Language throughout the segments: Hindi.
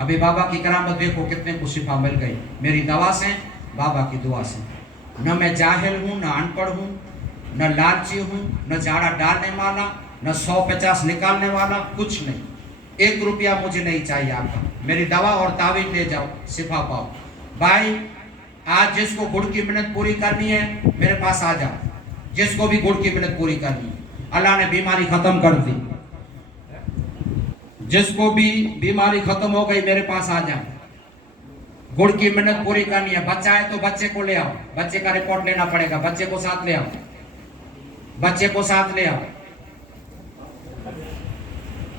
अभी बाबा की करामत देखो, कितने को शिफा मिल गई मेरी दवा से, बाबा की दुआ से। न मैं जाहिल हूँ, न अनपढ़ हूँ, न लालची हूँ, न झाड़ा डालने वाला, न 150 निकालने वाला, कुछ नहीं। 1 रुपया मुझे नहीं चाहिए आपका। मेरी दवा और तावीज ले जाओ, शिफा पाओ। भाई आज जिसको गुड़ की मिन्नत पूरी करनी है मेरे पास आ जाओ। जिसको भी गुड़ की मिन्नत पूरी करनी है, अल्लाह ने बीमारी खत्म कर दी। जिसको भी बीमारी खत्म हो गई मेरे पास आ जाओ। गुड़ की मिन्नत पूरी करनी है। बच्चा है तो बच्चे को ले आओ, बच्चे का रिपोर्ट लेना पड़ेगा, बच्चे को साथ ले आओ, बच्चे को साथ ले आओ।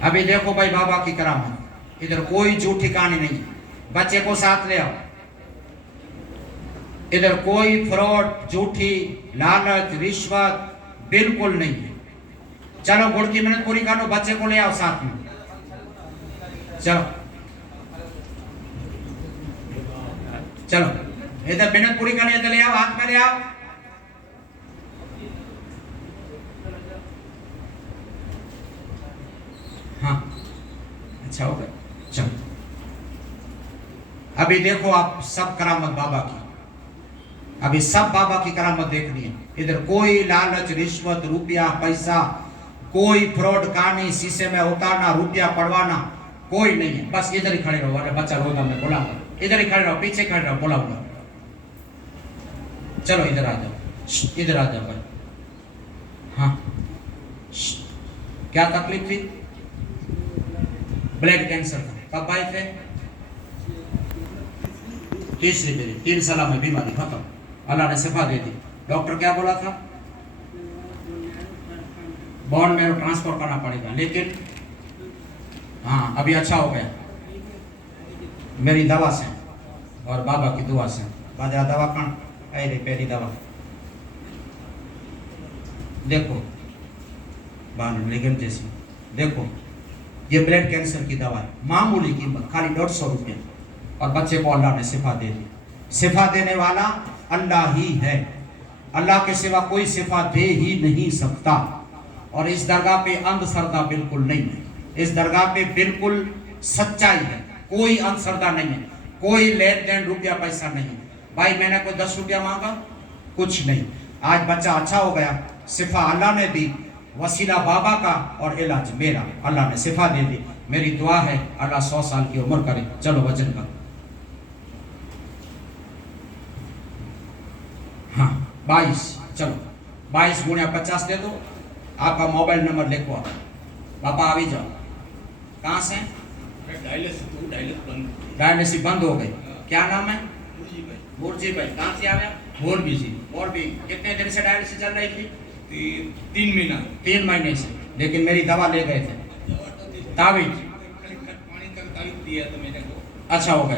अभी देखो भाई बाबा की करामत, इधर कोई झूठी कहानी नहीं। बच्चे को साथ ले आओ, इधर कोई फ्रॉड, झूठी, लालच, रिश्वत बिल्कुल नहीं है। चलो गुड़ की मिन्नत पूरी कर लो, बच्चे को ले आओ साथ में। चलो चलो, इधर मिन्नत पूरी करनी है तो ले आओ, हाथ में ले आओ। हाँ अच्छा हो गया। चलो अभी देखो आप सब करामत बाबा की, अभी सब बाबा की करामत देखनी है। इधर कोई लालच, रिश्वत, रुपया, पैसा, कोई फ्रॉड कहानी, शीशे में उतारना, रुपया पड़वाना कोई नहीं है। बस इधर ही खड़े रहो, अरे बच्चा रोगा मैं बोलाऊंगा, इधर ही खड़े रहो, पीछे खड़े रहो, बोलाऊंगा। चलो इधर आ जाओ, इधर आ जाओ भाई। हाँ क्या तकलीफ थी? ब्लड कैंसर था। कब आए थे? तीसरी मेरी 3 साल में बीमारी खत्म, अल्लाह ने शिफा दे दी। डॉक्टर क्या बोला था? बोन मैरो ट्रांसफर करना पड़ेगा, लेकिन हाँ अभी अच्छा हो गया मेरी दवा से और बाबा की दुआ से। बाजा दवा कौन अरे पहली दवा देखो बान लेकिन जैसी देखो, ये ब्लड कैंसर की दवा है, मामूली कीमत खाली 150 रुपये, और बच्चे को अल्लाह ने शिफा दे दी। शिफा देने वाला अल्लाह ही है, अल्लाह के सिवा कोई शिफा दे ही नहीं सकता। और इस दरगाह पे अंधश्रद्धा बिल्कुल नहीं है, इस दरगाह पे बिल्कुल सच्चाई है, कोई अंधश्रद्धा नहीं है, कोई लेन देन रुपया पैसा नहीं। भाई मैंने कोई 10 रुपया मांगा, कुछ नहीं। आज बच्चा अच्छा हो गया, शिफा अल्लाह ने दी, वसीला बाबा का और इलाज मेरा, अल्लाह ने शिफा दे दी। मेरी दुआ है अल्लाह 100 साल की उम्र करे। चलो वजन करो। हाँ 22, चलो 22 गुणिया 50 दे दो। आपका मोबाइल नंबर लिखो आप। पापा आ भी जाओ। कहाँ से? डायलिसिस बंद हो गई। क्या नाम है? मुर्जी भाई। कहाँ से आ गया? मोरबी जी। मोरबी। कितने दिन से डायलिसिस चल रही थी? 3 महीना। 3 महीने से। लेकिन मेरी दवा ले गए थे, तावीज पानी का तावीज दिया तो मैंने को अच्छा हो गया,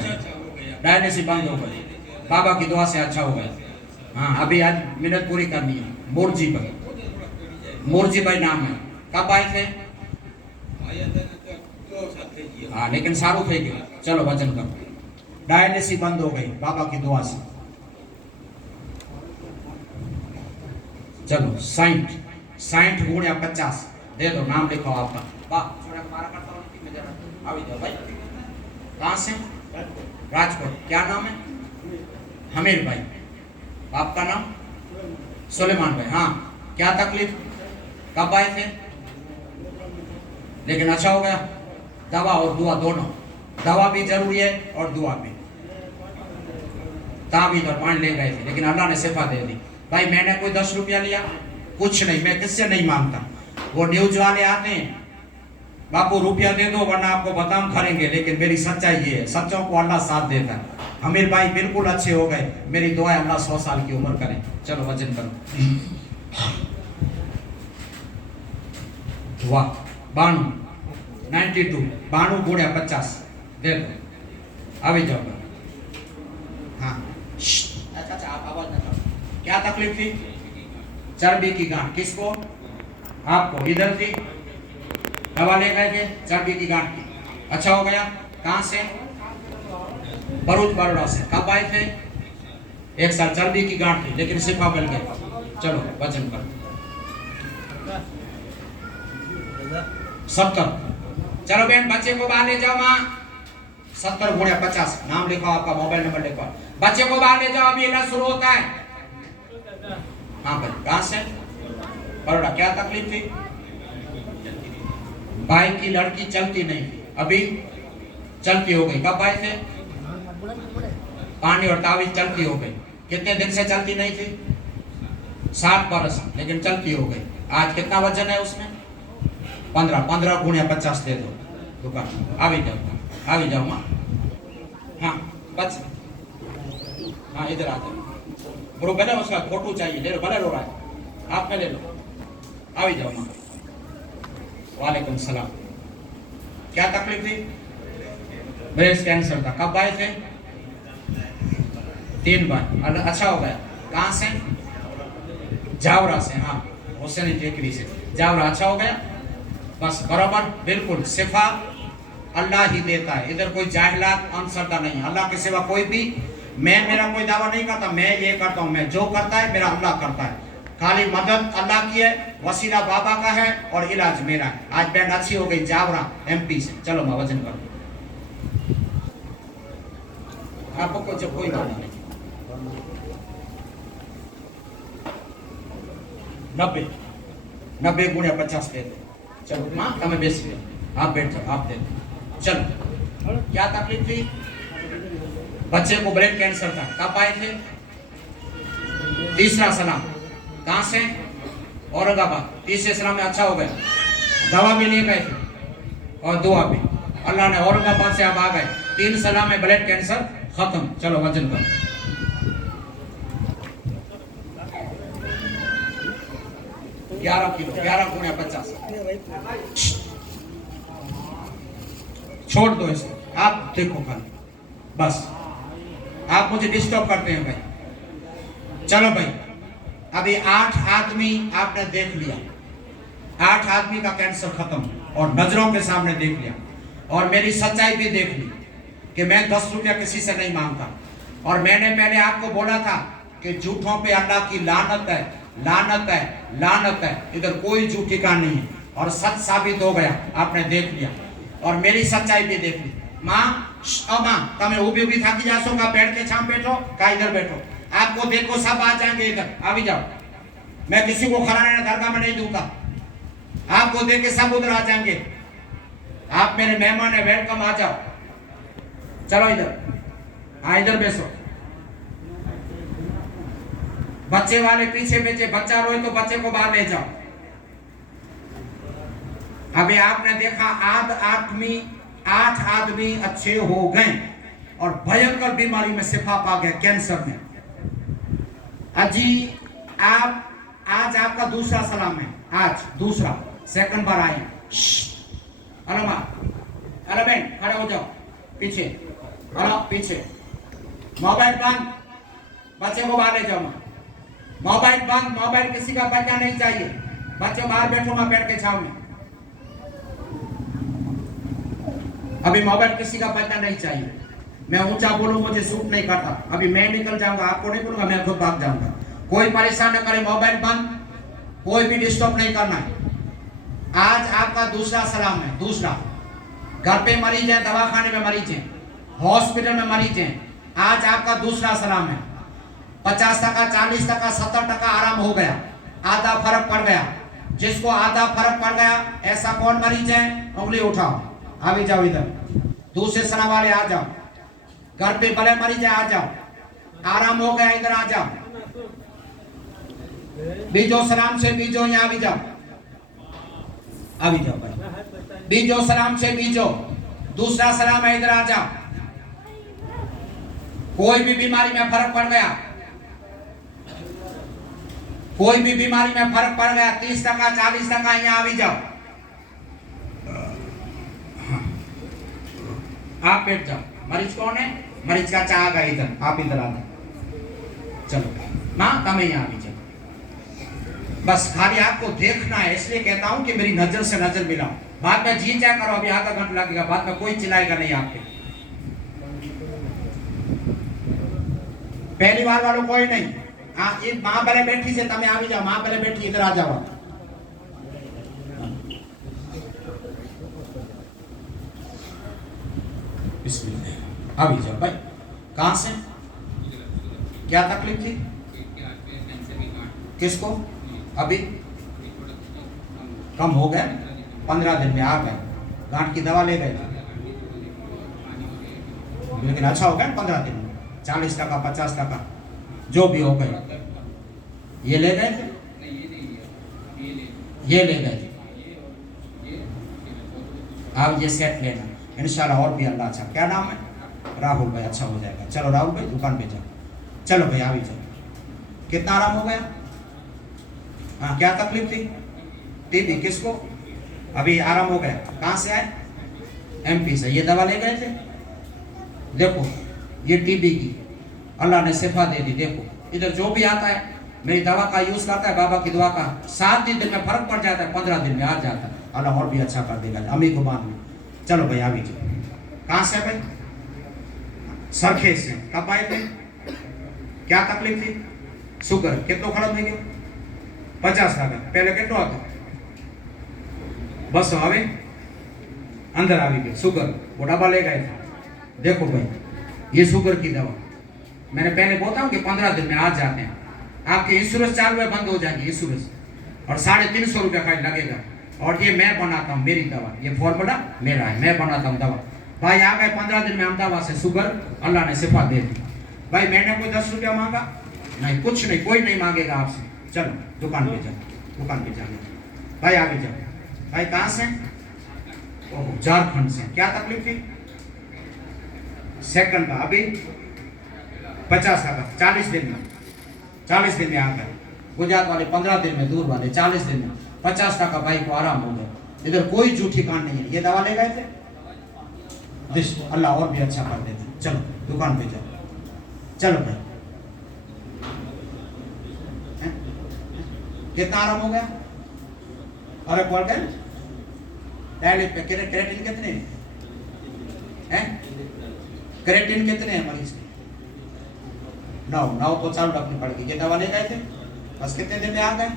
डायलिसिस बंद हो गई, बाबा की दुआ से अच्छा हो गया। हाँ अभी आज मिन्नत पूरी करनी है। मुर्जी भाई, मुर्जी भाई नाम है। कब आए थे? हाँ लेकिन सारू थे गया। चलो वजन करो। डायलिसिस बंद हो गई बाबा की दुआ से। चलो 60 गुणिया 50 दे दो। नाम लिखो आपका। वाह छोड़ा मारा करता हूँ कि मैं जरा अभी जाओ भाई। कहाँ से? राजकोट। क्या नाम है? हमीर भाई। आपका नाम? सुलेमान भाई। हाँ क्या तकलीफ? कब आए थे? लेकिन अच्छा हो गया। दवा और दुआ दोनों, दवा भी जरूरी है और दुआ भी। ताबीज और पानी ले गए थे, लेकिन अल्लाह ने शिफा दे दी। भाई मैंने कोई 10 रुपया लिया? कुछ नहीं, मैं किससे नहीं मांगता। वो न्यूज वाले आते हैं, बापू रुपया दे दो वरना आपको बदाम खड़ेंगे, लेकिन मेरी सच्चाई ये है, सच्चों को अल्लाह साथ देता है। अमीर भाई बिल्कुल अच्छे हो गए। मेरी दुआ है अल्लाह 100 साल की उम्र करे। चलो वजन करो। वाह 92 92 92 गुणिया 50 दे दो। अभी जाओ। हाँ अच्छा आप आवाज ना करो। क्या तकलीफ थी? चर्बी की गांठ। किसको? आपको। इधर थी, दवा ले गए थे चर्बी की गांठ की, अच्छा हो गया। कहाँ से? भरूच बड़ौदा से। कब आए थे? 1 साल। चर्बी की गांठ थी लेकिन शिफा मिल गई। चलो वजन करो। 70। चलो बहन बच्चे को बाहर ले जाओ। माँ 70 गुणा 50। नाम लिखो, आपका मोबाइल नंबर लिखो। बच्चे को बाहर ले जाओ, अभी इलाज शुरू होता है। हाँ भाई, कहाँ से? बड़ोड़ा। क्या तकलीफ थी? भाई की लड़की चलती नहीं थी, अभी चलती हो गई। कब आए थे? पानी और तावीज चलती हो गई। कितने दिन से चलती नहीं थी? 7 बरस, लेकिन चलती हो गई। आज कितना वजन है उसमें? 15 गुणा 50 दे दो दुकान। आ भी जाओ माँ। हाँ बस, हाँ इधर आ जाओ। ब्रो भले उसका फोटो चाहिए, ले लो, भले रो रहा है, आप में ले लो। आ भी जाओ माँ। वालेकुम सलाम। क्या तकलीफ थी? ब्रेस्ट कैंसर था। कब आए थे? 3 बार। अच्छा हो गया। कहाँ से? जावरा से। हाँ, हुसैन टेकरी से जावरा। अच्छा हो गया? बस बराबर, बिल्कुल। शिफा अल्लाह ही देता है, इधर कोई जाहिलात अंधश्रद्धा नहीं। अल्लाह के सिवा कोई भी, मेरा कोई दावा नहीं करता, मैं ये करता हूँ। मैं जो करता है मेरा अल्लाह करता है। खाली मदद अल्लाह की है, वसीला बाबा का है और इलाज मेरा है। आज बैंड अच्छी हो गई जावरा MP से। चलो मैं वजन करो। आपको कोई दावा नहीं। 90 गुणा 50 दे दो। चलो माँ, तुम्हें बेसी आप बैठ जाओ, आप दे दो। चलो, क्या तकलीफ थी? बच्चे को ब्रेन कैंसर था। कब आए थे? तीसरा सलाम। कहाँ से? औरंगाबाद। तीसरे सलाम में अच्छा हो गया। दवा भी ले गए थे और दुआ भी। अल्लाह ने औरंगाबाद से अब आ गए। 3 सलाम में ब्लड कैंसर खत्म। चलो वजन करो। 11 किलो, 11 गुणा 50। छोड़ दो इसे, आप देखो खाली, बस। आप मुझे डिस्टर्ब करते हैं भाई। चलो भाई, अभी 8 आदमी आपने देख लिया। 8 आदमी का कैंसर खत्म और नजरों के सामने देख लिया। और मेरी सच्चाई भी देख ली कि मैं 10 रुपया किसी से नहीं मांगता। और मैंने पहले आपको बोला था कि झूठों पे अल्लाह की लानत है, लानत है, लानत है। इधर कोई झूठी का नहीं है और सच साबित हो गया। आपने देख लिया और मेरी सच्चाई भी देख ली। माँ, माँ तमें ऊभी ऊभी थाकी जासो का पेड़ के छाम बैठो का इधर बैठो। आपको देखो सब आ जाएंगे इधर। आ भी जाओ, मैं किसी को खराने दरगाह में नहीं दूंगा। आपको देख के सब उधर आ जाएंगे। आप मेरे मेहमान है, वेलकम, आ जाओ। चलो इधर, हाँ इधर बैठो। बच्चे वाले पीछे बैठे, बच्चा रोए तो बच्चे को बाहर ले जाओ। अभी आपने देखा 8 आदमी अच्छे हो गए और भयंकर बीमारी में शिफा पा गए, कैंसर में। अजी आज आपका दूसरा सलाम है। आज दूसरा, सेकंड बार आए। अरे माँ, अरे बहन खड़े हो जाओ, पीछे अरे पीछे। मोबाइल बंद, बच्चे को बाहर ले जाओ। माँ मोबाइल बंद, मोबाइल किसी का बचना नहीं चाहिए। बच्चे बाहर बैठो, माँ बैठ के छाव में। अभी मोबाइल किसी का बचना नहीं चाहिए। मैं ऊंचा बोलूं मुझे सूट नहीं करता। अभी मैं निकल जाऊंगा, आपको नहीं बोलूंगा, मैं खुद भाग जाऊंगा। कोई परेशान न करे, मोबाइल बंद, कोई भी डिस्टर्ब नहीं करना है। आज आपका दूसरा सलाम है। दूसरा, घर पे मरीज है, दवाखाने में मरीज है, हॉस्पिटल में मरीज है। आज आपका दूसरा सलाम है। 50%, 40%, 70% आराम हो गया, आधा फर्क पड़ गया। जिसको आधा फर्क पड़ गया, ऐसा कौन मरीज है? उंगली उठाओ, अभी जाओ इधर। दूसरे सलाम वाले आ जाओ। घर पे बड़े मरीज है, आ जाओ। आराम हो गया, इधर आ जाओ। बीजो सलाम से बीजो, यहाँ भी जाओ, अभी जाओ भाई। बीजो सलाम से बीजो, दूसरा सलाम है, इधर आ जाओ। कोई भी बीमारी में फर्क पड़ गया, कोई भी बीमारी में फर्क पड़ गया, 30%, 40%, यहाँ भी जाओ। आप बैठ जाओ। मरीज कौन है? मरीज का चाह गया इधर, आप इधर आ जाओ। चलो माँ, कम यहाँ भी चलो। बस खाली आपको देखना है, इसलिए कहता हूं कि मेरी नजर से नजर मिलाओ। बाद में जी क्या करो, अभी आधा घंटा लगेगा, बाद में कोई चिल्लाएगा नहीं आपके। पहली बार वालों कोई नहीं। हाँ, ये माँ पहले बैठी से तमें आ भी जाओ। माँ पहले बैठी, इधर आ जाओ। बिस्मिल्लाह। अभी जाओ भाई। कहाँ से? क्या तकलीफ थी? किसको? अभी कम हो गया? 15 दिन में आ गए? गांठ की दवा ले गए थे, लेकिन अच्छा हो गया 15 दिन में? 40% 50% जो भी हो गए, ये ले गए थे? ये ले गए थे। अब ये सेट लेना इंशाल्लाह, और भी अल्लाह अच्छा। क्या नाम है? राहुल भाई। अच्छा हो जाएगा। चलो राहुल भाई दुकान पे जाओ। चलो भाई आ भी जाओ। कितना आराम हो गया? हाँ, क्या तकलीफ थी? टीबी। किसको? अभी आराम हो गया। कहाँ से आए? MP से। ये दवा ले गए थे? देखो ये टीबी की अल्लाह ने शिफा दे दी। देखो इधर जो भी आता है मेरी दवा का यूज करता है, बाबा की दुआ का, 7 दिन में फर्क पड़ जाता है, 15 दिन में आ जाता है। अल्लाह और भी अच्छा कर देगा। अमी को मान लो। चलो भाई आ भी जाओ। कहाँ से भाई? सरखे से। कब आए थे? क्या तकलीफ थी? शुगर। कितना खराब हो गया? 50%। पहले कितना आता? बस हवे अंदर आ गई शुगर। वो डब्बा ले गए थे। देखो भाई ये शुगर की दवा मैंने पहले बोलता हूँ कि 15 दिन में आ जाते हैं। आपके इंश्योरेंस 4 रुपये बंद हो जाएंगे इंश्योरेंस, और 350 रुपये का लगेगा। और ये मैं बनाता हूँ, मेरी दवा, ये फॉर्मूला मेरा है, मैं बनाता हूँ दवा। भाई आ गए 15 दिन में अहमदाबाद से शुगर, अल्लाह ने शिफा दे दी। भाई मैंने कोई 10 रुपया मांगा नहीं, कुछ नहीं, कोई नहीं मांगेगा आपसे। चलो दुकान पे जाओ, दुकान पे जाओ भाई। आगे जाओ भाई। कहाँ से? ओह झारखंड से। क्या तकलीफ थी? सेकंड का। अभी 50%। 40 दिन में, 40 दिन में आ गए। गुजरात वाले 15 दिन में, दूर वाले 40 दिन में। 50% भाई को आराम हो गया। इधर कोई झूठी कान नहीं है। ये दवा ले गए थे? अल्लाह और भी अच्छा कर देते। चलो दुकान पे जाओ। चलो भाई। कितना आराम हो गया? अरे बोल गए डायलिट पे। क्रेटिन कितने हैं? क्रेटिन कितने हैं मरीज के? 9 तो चालू रखनी पड़ेगी। ये दवा ले गए थे? बस कितने दिन में आ गए?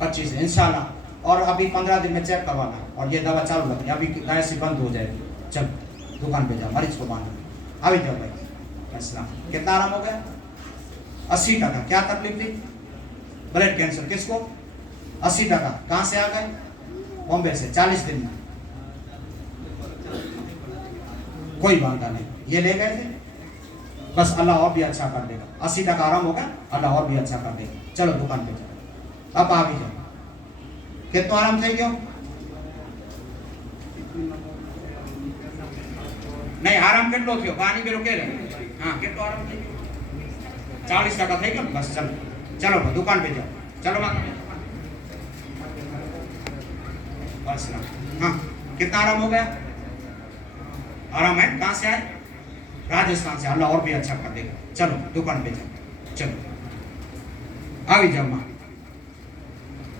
25 इंशाल्लाह। और अभी 15 दिन में चेक करवाना, और ये दवा चालू रखनी। अभी गाय से बंद हो जाएगी। चलो दुकान पे जाओ, मरीज को बांधो। अभी जाओ भाई। अस्सलाम। कितना आराम हो गया? 80%। क्या तकलीफ थी? Blood cancer. किसको? 80%। कहाँ से आ गए? बॉम्बे से। 40 दिन में। कोई बात नहीं, ये ले गए थे। बस अल्लाह और भी अच्छा कर देगा। 80% आराम होगा, अल्लाह और भी अच्छा कर देगा। चलो दुकान पे जाओ। अब आ भी जाओ। कितना आराम થઈ ગયો? नहीं आराम કેટલો થયો? પાણી બેરો કે हाँ કેટલો આરામ થઈ ગયો? 40% થઈ ગયો। बस चलो चलो दुकान पे जाओ। चलो माता बस। हाँ कितना आराम हो गया? आराम है। कहाँ से आए? राजस्थान से। अल्लाह और भी अच्छा कर देगा। चलो दुकान पे जाओ। चलो आ भी जाओ। माँ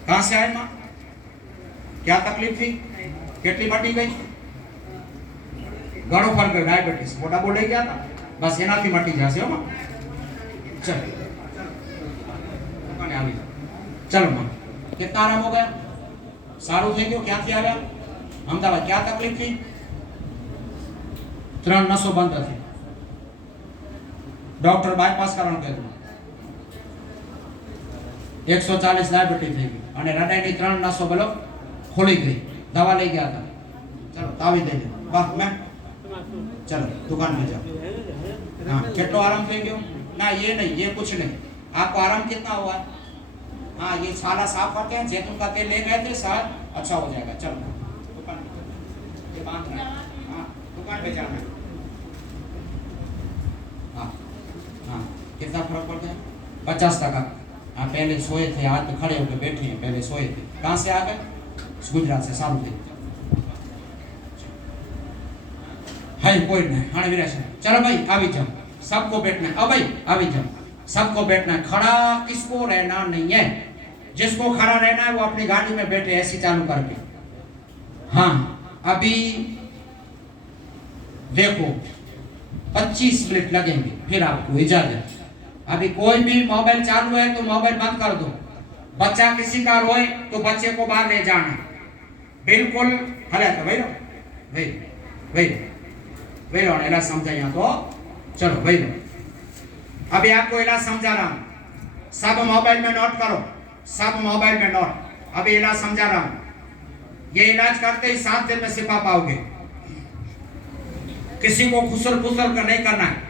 कहाँ से आए? माँ क्या तकलीफ थी? कितनी बटी गई? घणो फर्क गयो। डायबिटीज मोटा बोले गया था, बस एनाथी मटी जશે। हो माँ चलो दुकाने आ भी जाओ। चलो माँ कितना आराम हो गया? सारू થઈ ગયો। ક્યાંથી આવ્યા? અમદાવાદ। क्या तकलीफ थी? 3 નસો બંધ હતી। डॉक्टर बायपास કરવાનું કહેતું। 140 डायबिटीज થઈ ગઈ અને હૃદયની 3 નસો બોલો ખોલી ગઈ। દવા લઈ ગયા હતા। चलो तावी दे दे। वाह मैं चलो दुकान पे जाओ। हाँ कितना आराम થઈ ગયો? ना ये नहीं, ये कुछ नहीं। आपको आराम कितना हुआ? हाँ ये छाला साफ करते हैं, जैतून का तेल ले गए थे, शायद अच्छा हो जाएगा। चलो दुकान पे ये बांधना है। हाँ दुकान पे जाना है। हाँ हाँ कितना फर्क पड़ गया? 50%। हाँ पहले सोए थे, आज तो खड़े होकर बैठे हैं, पहले सोए थे। कहाँ से आ गए? गुजरात से। सारू थे है कोई नहीं। हाँ विराश। चलो भाई आ भी जाओ। सबको बैठना है। अब भाई आ भी जाओ। सबको बैठना है। खड़ा किसको रहना नहीं है। जिसको खड़ा रहना है वो अपनी गाड़ी में बैठे ऐसी चालू करके। हाँ अभी देखो 25 मिनट लगेंगे, फिर आपको इजाजत। अभी कोई भी मोबाइल चालू है तो मोबाइल बंद कर दो। बच्चा किसी का रोए तो बच्चे को बाहर ले जाना। बिल्कुल हले तो भाई भाई लो इलाज समझा यहाँ तो चलो भाई लो। अभी आपको इलाज समझा रहा हूँ, सब मोबाइल में नोट करो, सब मोबाइल में नोट। अभी इलाज समझा रहा हूँ, ये इलाज करते ही 7 दिन में शिफा पाओगे। किसी को खुसर फुसर का नहीं करना है।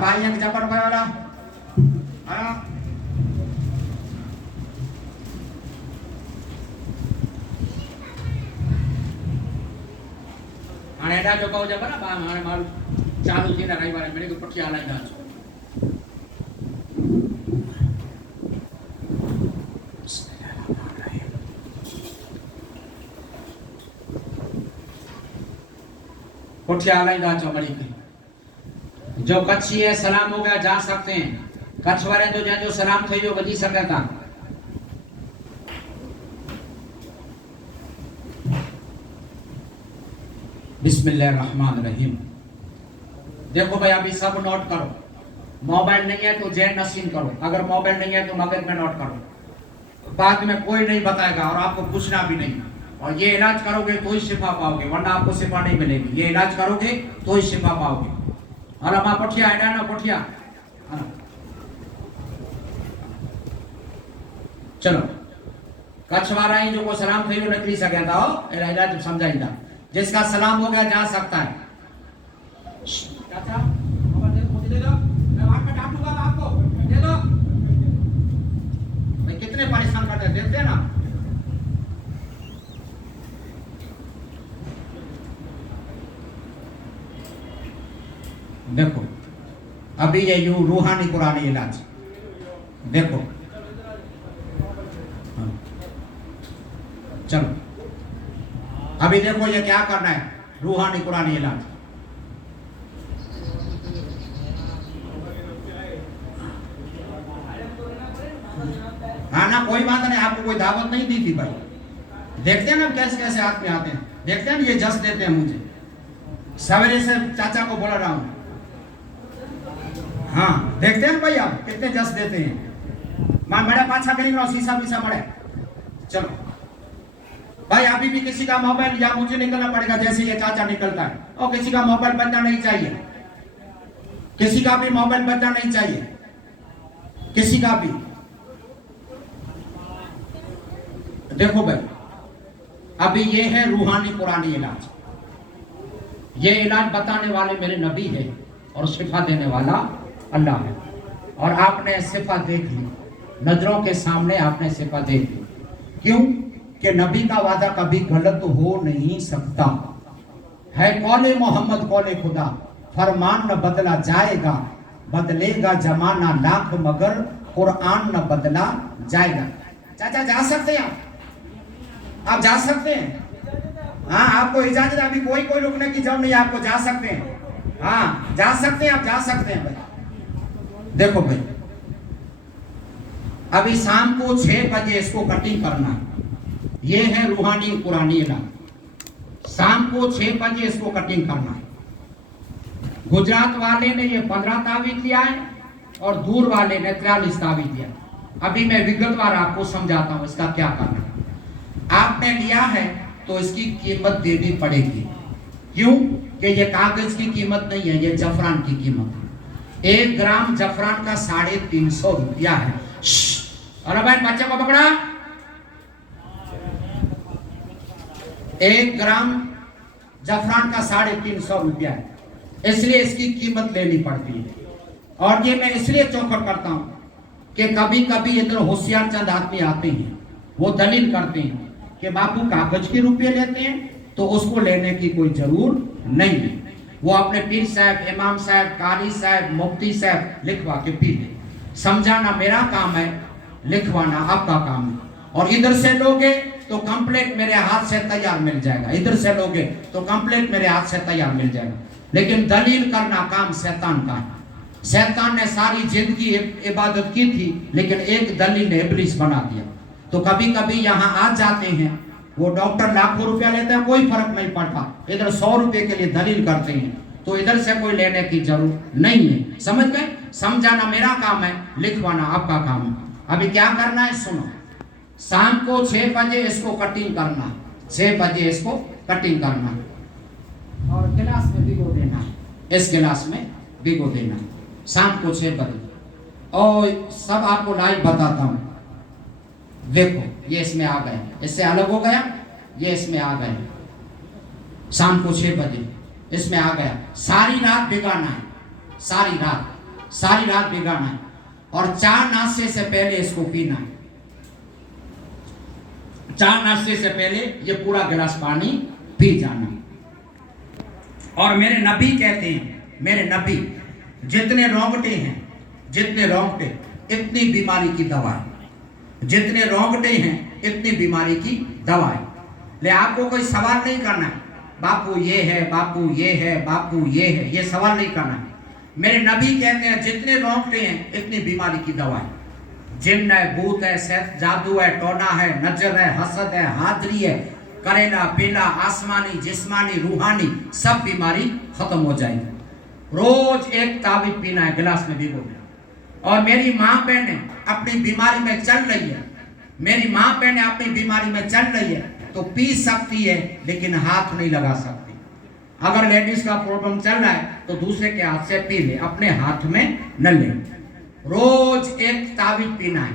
भाई yang jabar kaya lah, ayo. Ane dah jo kau jabar lah, bang. Ane malu चालू थी ना रही बार मेरे को पट्टी आला डांस। पट्टी आला डांस हमारी की। जो कच्छी है सलाम हो गया जा सकते हैं। कच्छ वाले जो सलाम थे जो बजी सके था। बिस्मिल्लाहिर्रहमानिर्रहीम। देखो भाई अभी सब नोट करो। मोबाइल नहीं है तो जैन नसीन करो, अगर मोबाइल नहीं है तो मगज में नोट करो। बाद में कोई नहीं बताएगा और आपको पूछना भी नहीं। और ये इलाज करोगे तो ही शिफा पाओगे, वरना आपको शिफा नहीं मिलेगी। ये इलाज करोगे तो ही शिफा पाओगे। और अब आप पठिया है ना पठिया, चलो कच्छ वाला ही जो को सलाम थे वो निकली सके था इलाज समझाइंदा। जिसका सलाम हो गया जा सकता है। चाचा मुझे दे दो, मैं वहां पे डांटूंगा आपको, दे दो। भाई कितने परेशान करते हैं, देखते हैं ना। देखो अभी ये यूं रूहानी कुरानी इलाज देखो। चलो अभी देखो ये क्या करना है, रूहानी कुरानी इलाज। हाँ ना कोई बात नहीं, आपको कोई दावत नहीं दी थी भाई। देखते हैं ना कैसे कैसे हाथ में आते हैं, देखते हैं ना ये जस देते हैं मुझे। सवेरे से चाचा को बोला रहा हूँ। हाँ देखते हैं भाई आप कितने जस देते हैं। मैं बड़ा पाछा करेंगे और शीशा पीछा मरे। चलो भाई अभी भी किसी का मोबाइल या मुझे निकलना पड़ेगा जैसे ये चाचा निकलता है। और किसी का मोबाइल बजना नहीं चाहिए, किसी का भी मोबाइल बजना नहीं चाहिए, किसी का भी। देखो भाई अभी ये है रूहानी पुरानी इलाज। ये इलाज बताने वाले मेरे नबी है और शिफा देने वाला अल्लाह है। और आपने शिफा देख ली, नजरों के सामने आपने शिफा देख ली। क्यों कि नबी का वादा कभी गलत हो नहीं सकता है। कौले मोहम्मद कौले खुदा, फरमान न बदला जाएगा, बदलेगा जमाना लाख मगर कुरान न बदला जाएगा। चाचा जा सकते हैं आप जा सकते हैं। हाँ आपको इजाजत, अभी कोई रुकने की जरूरत नहीं, आपको जा सकते हैं। हाँ जा सकते हैं, आप जा सकते हैं भाई। देखो भाई अभी शाम को 6 बजे इसको कटिंग करना है। ये है रूहानी पुरानी इलाज। शाम को 6 बजे इसको कटिंग करना है। गुजरात वाले ने ये 15 तावीज लिया है और दूर वाले ने 43 तावीज लिया। अभी मैं विगतवार आपको समझाता हूँ इसका क्या करना है। आपने लिया है तो इसकी कीमत देनी पड़ेगी। क्यों कि ये कागज की कीमत नहीं है, ये जफरान की कीमत है। 1 ग्राम जफरान का 350 रुपया है। अरे भाई बच्चे को पकड़ा। 1 ग्राम जफरान का 350 रुपया है, इसलिए इसकी कीमत लेनी पड़ती है। और ये मैं इसलिए चौकट करता हूं कि कभी कभी इधर होशियार चंद आदमी आते हैं, वो दलील करते हैं कि बापू कागज के रुपये लेते हैं तो उसको लेने की कोई जरूरत नहीं है। वो अपने पीर साहब, इमाम साहब, कारी साहब, मुफ्ती साहब लिखवा के पी ले। समझाना मेरा काम है, लिखवाना आपका काम है। और इधर से लोगे तो कंप्लेंट मेरे हाथ से तैयार मिल जाएगा, इधर से लोगे तो कंप्लेंट मेरे हाथ से तैयार मिल जाएगा। लेकिन दलील करना काम शैतान का है। शैतान ने सारी जिंदगी इबादत की थी, लेकिन एक दलील ने इब्लीस बना दिया। तो कभी कभी यहाँ आ जाते हैं वो डॉक्टर लाखों रुपया लेते हैं, कोई फर्क नहीं पड़ता। इधर 100 रुपए के लिए दलील करते हैं, तो इधर से कोई लेने की जरूरत नहीं है। समझ गए? समझाना मेरा काम है, लिखवाना आपका काम है। अभी क्या करना है सुनो। शाम को 6 बजे इसको कटिंग करना, 6 बजे इसको कटिंग करना, और गिलास में भिगो देना, इस गिलास में भिगो देना शाम को 6 बजे। और सब आपको लाइव बताता हूँ। देखो ये इसमें आ गया, इससे अलग हो गया, ये इसमें आ गया। शाम को 6 बजे इसमें आ गया। सारी रात भिगाना है, सारी रात भिगाना है, और 4 नाश्ते से पहले इसको पीना है। 4 नाश्ते से पहले ये पूरा गिलास पानी पी जाना। और मेरे नबी कहते हैं, मेरे नबी, जितने रोंगटे हैं, जितने रोंगटे इतनी बीमारी की दवा है, जितने रोंगटे हैं इतनी बीमारी की दवा है। ले आपको कोई सवाल नहीं करना है, बापू ये है, बापू ये है, बापू ये है, ये सवाल नहीं करना है। मेरे नबी कहते हैं जितने रोंगटे हैं इतनी बीमारी की दवा है। जिन्न है, भूत है, सैफ, जादू है, टोना है, नजर है, हसद है, हादरी है, करेला पीला, आसमानी, जिस्मानी, रूहानी, सब बीमारी खत्म हो जाएगी। रोज एक ताबीज पीना है, गिलास में भिगो देना। और मेरी माँ बहने अपनी बीमारी में चल रही है, मेरी माँ बहने अपनी बीमारी में चल रही है, तो पी सकती है लेकिन हाथ नहीं लगा सकती। अगर लेडीज का प्रॉब्लम चल रहा है तो दूसरे के हाथ से पी ले, अपने हाथ में न ले। रोज एक ताबीज पीना है,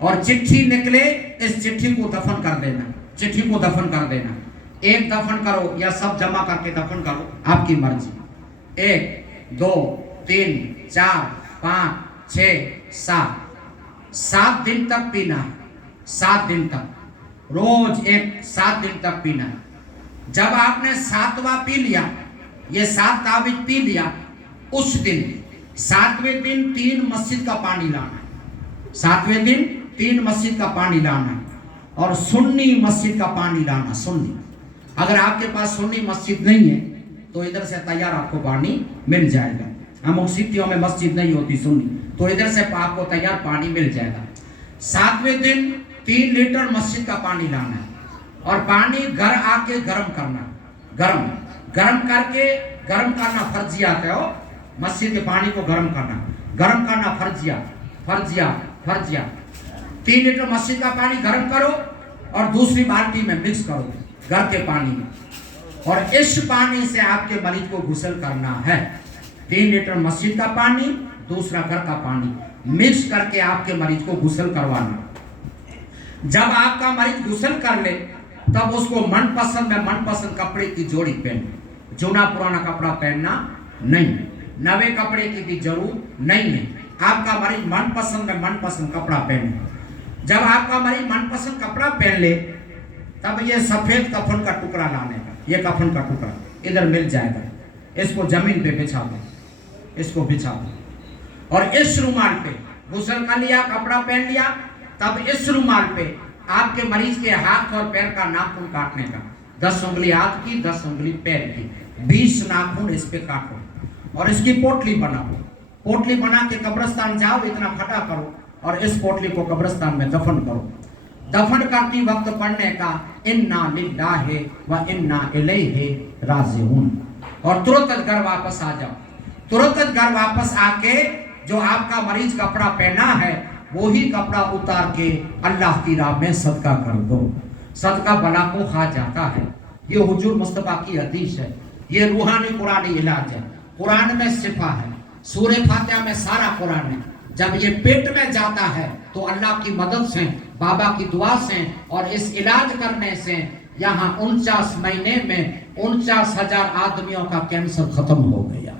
और चिट्ठी निकले इस चिट्ठी को दफन कर देना, चिट्ठी को दफन कर देना। एक दफन करो या सब जमा करके दफन करो, आपकी मर्जी। 1 2 3 4 5 6 7 दिन तक पीना है, 7 दिन तक, रोज 7 दिन तक पीना है। जब आपने 7वां पी लिया, ये 7 ताबीज पी लिया, उस दिन 7वें दिन 3 मस्जिद का पानी लाना है, 7वें दिन 3 मस्जिद का पानी लाना है, और सुन्नी मस्जिद का पानी लाना। सुन्नी, अगर आपके पास सुन्नी मस्जिद नहीं है तो इधर से तैयार आपको पानी मिल जाएगा। हम सिटियों में मस्जिद नहीं होती सुन्नी, तो इधर से आपको तैयार पानी मिल जाएगा। 7वें दिन 3 लीटर मस्जिद का पानी लाना है, और पानी घर आके गर्म करना, गर्म करना फर्जिया है। मस्जिद के पानी को गर्म करना फर्जिया। 3 लीटर मस्जिद का पानी गर्म करो और दूसरी बाल्टी में मिक्स करो घर के पानी में, और इस पानी से आपके मरीज को गुस्ल करना है। 3 लीटर मस्जिद का पानी, दूसरा घर का पानी मिक्स करके आपके मरीज को गुस्ल करवाना। जब आपका मरीज गुस्ल कर ले तब उसको मनपसंद कपड़े की जोड़ी पहने। जूना पुराना कपड़ा पहनना नहीं, नवे कपड़े की भी जरूरत नहीं है। आपका मरीज मनपसंद कपड़ा पहने। जब आपका मरीज मनपसंद कपड़ा पहन ले तब ये सफेद कफन का टुकड़ा लाने का, ये कफन का टुकड़ा इधर मिल जाएगा, इसको जमीन पे बिछा दो, इसको बिछा दो। और इस रुमाल पे गुस्ल कर लिया, कपड़ा पहन लिया, तब इस रुमाल पे आपके मरीज के हाथ और पैर का नाखून काटने का, 10 उंगली हाथ की, 10 उंगली पैर की, 20 नाखून इस पे काटो, और इसकी पोटली बनाओ। पोटली बना के कब्रिस्तान जाओ, इतना फटा करो, और इस पोटली को कब्रिस्तान में दफन करो। दफन करती वक्त पढ़ने का इन्ना लिल्लाहि व इन्ना इलैहि राजिऊन, और तुरंत घर वापस आ जाओ। तुरंत घर वापस आके जो आपका मरीज कपड़ा पहना है वही कपड़ा उतार के अल्लाह की राह में सदका कर दो। सदका बला को खा जाता है। ये हुजूर मुस्तफा की हदीस है, ये रूहानी कुरानी इलाज है। कुरान में शिफा है, सूरह फातिहा में सारा कुरान है। जब ये पेट में जाता है तो अल्लाह की मदद से, बाबा की दुआ से और इस इलाज करने से यहाँ 49 महीने में 49,000 आदमियों का कैंसर खत्म हो गया।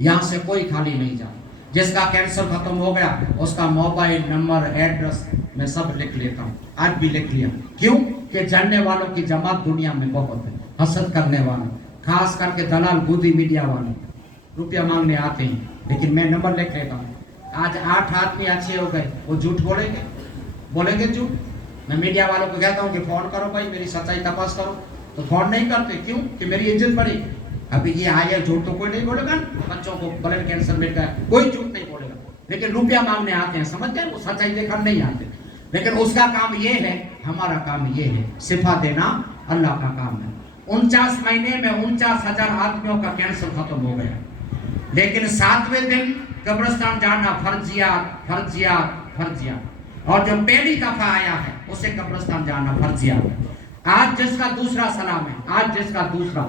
यहाँ से कोई खाली नहीं जा। जिसका कैंसर खत्म हो गया उसका मोबाइल नंबर, एड्रेस मैं सब लिख लेता हूँ, आज भी लिख लिया। क्यों कि जानने वालों की जमात दुनिया में बहुत है, हसद करने वाले, खास करके दलाल गोदी मीडिया वाले रुपया मांगने आते हैं, लेकिन मैं नंबर लिख लेता हूँ। आज 8 आदमी अच्छे हो गए, वो झूठ बोलेंगे झूठ। मैं मीडिया वालों को कहता हूँ कि फोन करो भाई, मेरी सच्चाई तपास करो, तो फोन नहीं करते। क्यों कि मेरी इज्जत बढ़ी। अभी ये आए झूठ तो कोई नहीं बोलेगा, बच्चों को ब्लड कैंसर मिल गया, कोई झूठ नहीं बोलेगा, लेकिन रुपया मांगने आते हैं, समझ गए, वो सच्चाई देखकर नहीं आते। लेकिन उसका काम ये है, हमारा काम ये है, शिफा देना अल्लाह का काम है। 49 महीने में 49,000 आदमियों का कैंसर खत्म हो गया, लेकिन 7वें दिन कब्रिस्तान जाना फर्जियात फर्जियात फर्जियात। और जो पहली दफा आया है उसे कब्रिस्तान जाना फर्जियात है। आज जिसका दूसरा सलाम है, आज जिसका दूसरा,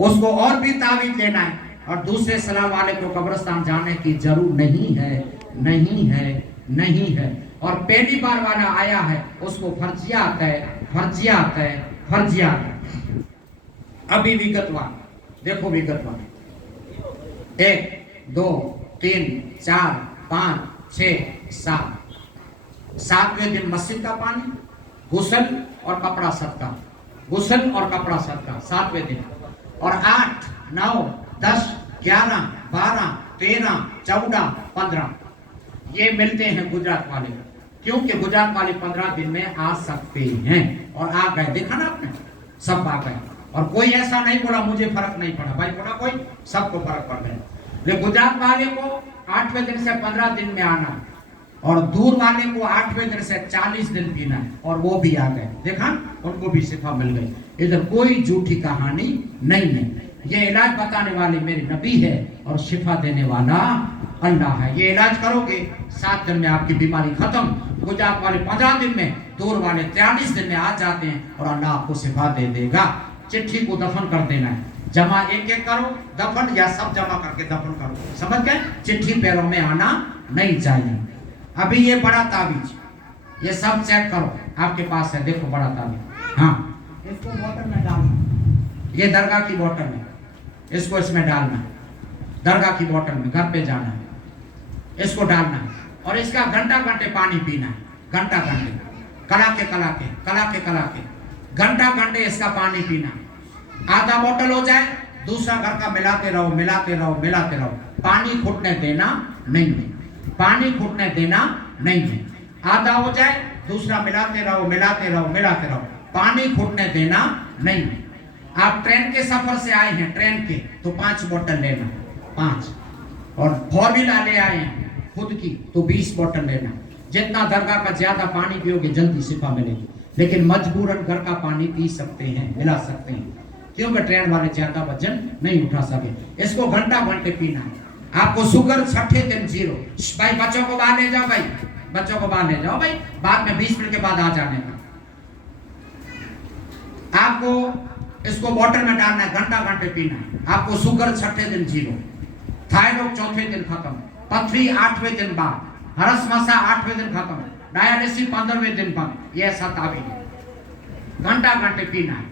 उसको और भी तावीज लेना है और दूसरे सलाम वाले को कब्रिस्तान जाने की जरूरत नहीं है, नहीं है, नहीं है। और पहली बार वाला आया है उसको फर्जियात है, फर्जियात है, फर्जियात है। अभी विगतवार देखो, विगतवार 1 2 3 4 5 6 7। 7वें दिन मस्जिद का पानी, गुसल और कपड़ा सदका, गुसल और कपड़ा सदका 7वें दिन। और 8 9 10 11 12 13 14 15 ये मिलते हैं गुजरात वाले, क्योंकि गुजरात वाले 15 दिन में आ सकते हैं और आ गए। देखा ना आपने, सब आ गए और कोई ऐसा नहीं बोला मुझे फर्क नहीं पड़ा, भाई बोला कोई, सबको फर्क पड़ गया। लेकिन गुजरात वाले को 8वें दिन से 15 दिन में आना और दूर वाले को 8वें दिन से 40 दिन पीना है और वो भी आ गए। देखा, उनको भी शिफा मिल गई। इधर कोई झूठी कहानी नहीं है। ये इलाज बताने वाले मेरे नबी है और शिफा देने वाला अल्लाह है। ये इलाज करोगे 7 दिन में आपकी बीमारी खत्म। गुजरात वाले 15 दिन में, दूर वाले 43 दिन में आ जाते हैं और अल्लाह आपको शिफा दे देगा। चिट्ठी को दफन कर देना है, जमा एक एक करो, दफन या सब जमा करके दफन करो, समझ गए? चिट्ठी पैरों में आना नहीं चाहिए। अभी ये बड़ा ताबीज, ये सब चेक करो, आपके पास है, देखो बड़ा ताबीज। हाँ, इसको बोतल में डालना, ये दरगाह की बोतल है, इसको इसमें डालना है, दरगाह की बोतल में, घर पे जाना है, इसको डालना है और इसका घंटा घंटे पानी पीना है, घंटा घंटे, कला के कला के कला के कला के घंटा घंटे इसका पानी पीना। आधा बोतल हो जाए, दूसरा घर का मिलाते रहो, मिलाते रहो, मिलाते रहो। पानी फूटने देना नहीं है, पानी फूटने देना नहीं है। आधा हो जाए, दूसरा मिलाते रहो, मिलाते रहो, मिलाते रहो। पानी फूटने देना नहीं है। आप ट्रेन के सफर से आए हैं, ट्रेन के, तो 5 बोतल लेना, 5। और 4 व्हीलर ले आए हैं खुद की, तो 20 बोतल लेना। जितना दरगाह का ज्यादा पानी पियोगे जल्दी शिफा मिलेगी। लेकिन मजबूरन घर का पानी पी सकते हैं, मिला सकते हैं, क्योंकि ट्रेन वाले ज्यादा वजन नहीं उठा सके। इसको घंटा घंटे पीना है। आपको शुगर 6ठे दिन 0। भाई बच्चों को बाहर ले जाओ, भाई बच्चों को बाहर ले जाओ, भाई बाद में 20 मिनट के बाद आ जाने का। आपको इसको बोतल में डालना है, घंटा घंटे पीना है। आपको शुगर 6ठे दिन 0, थायराइड 4वें दिन खत्म, पथरी 8वें दिन बाद, हरस मसा 8वें दिन खत्म, डायलिसिस 15वें दिन बंद। ये ऐसा ताबीज है, घंटा घंटे पीना है।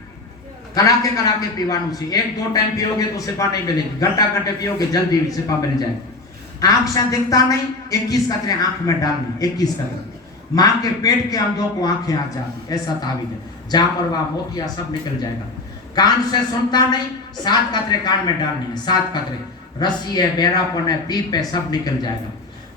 कला के पीवानों से 1-2 टाइम पियोगे तो शिफा नहीं मिलेगी, घंटा घंटे पियोगे जल्दी शिफा मिल जाएगी। आंख से दिखता नहीं, 21 कतरे आंख में डालना, 21 कतरे। माँ के पेट के अंदरों को आंखें आ जाती, ऐसा ताबीज है। जामरवा मोतिया सब निकल जाएगा। कान से सुनता नहीं, 7 कतरे कान में डालने हैं, 7 कतरे। रस्सी है, बेरापन है, पीप है, सब निकल जाएगा।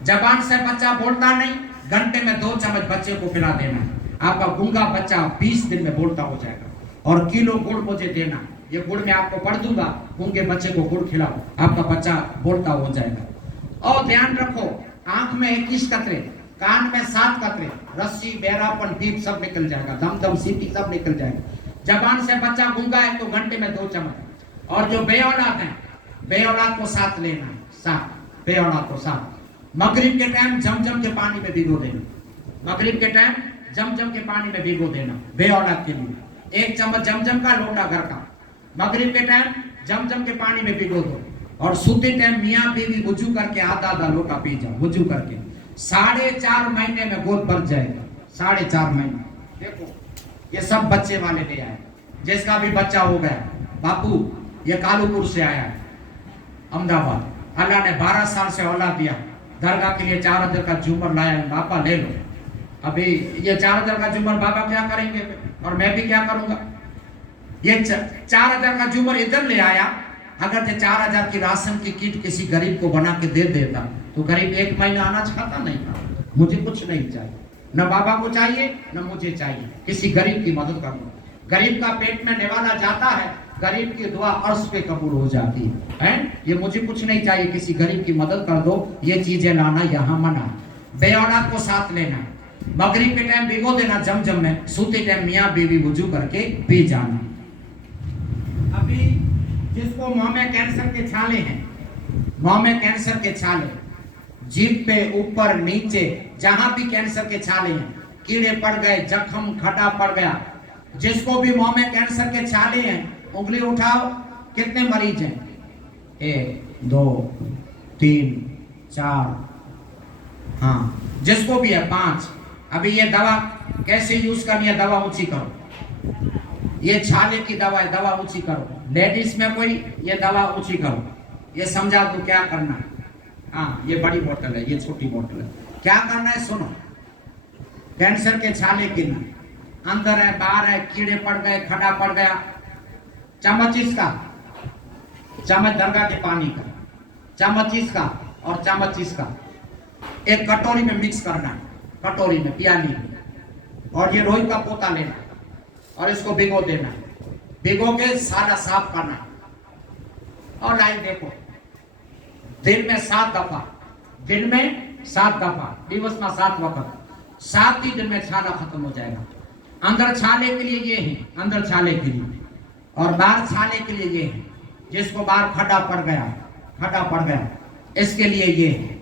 जबान से बच्चा बोलता नहीं, घंटे में 2 चम्मच बच्चे को पिला देना है। आपका गूंगा बच्चा 20 दिन में बोलता हो जाएगा। और किलो गुड़ मुझे देना, ये गुड़ मैं आपको पढ़ दूंगा, गूंगे बच्चे को गुड़ खिलाओ, आपका बच्चा बोलता हो जाएगा। और ध्यान रखो, आंख में 21 कतरे, कान में 7 कतरे, रस्सी बेरापन पीप सब निकल जाएगा, दम सीटी सब निकल जाएगा। जबान से बच्चा गूंगा है तो घंटे में 2 चम्मच। और जो बेऔलाद है, बेऔलाद को 7 लेना है, 7, बेऔलाद को 7। मगरिब के टाइम जमजम के पानी में भिगो देना, मगरिब के टाइम जमजम के पानी में भिगो देना बेऔलाद के लिए। 1 चम्मच जमजम का, लोटा घर का। मगरिब के टाइम जमजम के पानी में भिगो दो और सोते टाइम मियाँ बीवी वुजू करके आधा लोटा पी जाओ, वुजू करके। 4.5 महीने में गोद भर जाएगा, 4.5 महीने। देखो ये सब बच्चे वाले ले आए, जिसका भी बच्चा हो गया। बापू ये कालूपुर से आया है, अहमदाबाद। अल्लाह ने 12 साल से औलाद दिया, दरगाह के लिए 4000 का झूमर लाया है, बापा ले लो। अभी ये 4000 का झूमर बाबा क्या करेंगे और मैं भी क्या करूंगा? ये 4000 का झूमर इधर ले आया। अगर ये 4000 की राशन की किट किसी गरीब को बना के दे देता तो गरीब 1 महीना अनाज खाता नहीं था। मुझे कुछ नहीं चाहिए, न बाबा को चाहिए न मुझे चाहिए, किसी गरीब की मदद कर दो। गरीब का पेट में निवाला जाता है, गरीब की दुआ अर्श पे कबूल हो जाती है। ये मुझे कुछ नहीं चाहिए, किसी गरीब की मदद कर दो। ये चीजें लाना यहाँ मना। बेऔलाद को साथ लेना, मगरिब के टाइम भिगो देना जमजम में, सोते टाइम मियाँ बीवी वुजू करके पी जाना। अभी जिसको मुंह में कैंसर के छाले हैं, मुंह में कैंसर के छाले, जीभ पे ऊपर नीचे जहां भी कैंसर के छाले हैं, कीड़े पड़ गए, जख्म खटा पड़ गया, जिसको भी मुंह में कैंसर के छाले हैं उंगली उठाओ। कितने मरीज हैं? 1 2 3 4, हाँ जिसको भी है 5। अभी ये दवा कैसे यूज करनी है? दवा ऊंची करो, ये छाले की दवा है, दवा ऊंची करो। लेडीज में कोई ये दवा ऊंची करो, ये समझा दो क्या करना है। हाँ ये बड़ी बोतल है, ये छोटी बोतल है। क्या करना है सुनो। कैंसर के छाले की ना, अंदर है बाहर है, कीड़े पड़ गए, खड़ा पड़ गया, चम्मच इसका, चम्मच दरगाह के पानी का, चम्मच इसका और चम्मच इसका एक कटोरी में मिक्स करना है, कटोरी में पियाली में, और ये रोई का पोता लेना और इसको भिगो देना, भिगो के सारा साफ करना। और लाइन देखो, दिन में 7 दफा, दिन में 7 दफा, दिवस में 7 वक्त, 7 ही दिन में छाला खत्म हो जाएगा। अंदर छाले के लिए ये है, अंदर छाले के लिए, और बाहर छाले के लिए ये है। जिसको बाहर खड्डा पड़ गया, खड्डा पड़ गया, इसके लिए ये है।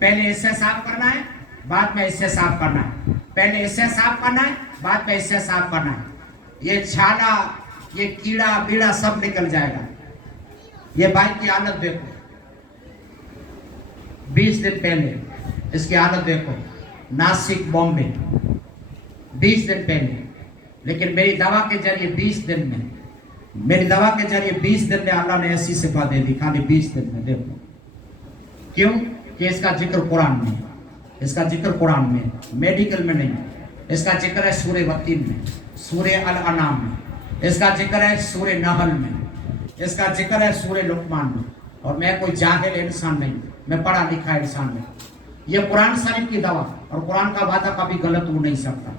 पहले इससे साफ करना है, बाद में इससे साफ करना है, पहले इससे साफ करना है, बाद में इससे साफ करना है। ये छाला, ये कीड़ा बीड़ा सब निकल जाएगा। ये भाई की हालत देखो, 20 दिन पहले इसकी हालत देखो, नासिक बॉम्बे 20 दिन पहले। लेकिन मेरी दवा के जरिए 20 दिन में, मेरी दवा के जरिए 20 दिन में अल्लाह ने ऐसी शिफा दे दी, खाली 20 दिन में। देखो क्यों? कि इसका जिक्र कुरान में है, इसका जिक्र कुरान में है, मेडिकल में नहीं। इसका जिक्र है सूरे वतीन में, सूरे अल अनाम में, इसका जिक्र है सूरे नहल में, इसका जिक्र है सूरे लुकमान में। और मैं कोई जाहिल इंसान नहीं, मैं पढ़ा लिखा इंसान नहीं। ये कुरान शरीफ की दवा, और कुरान का वादा कभी गलत हो नहीं सकता।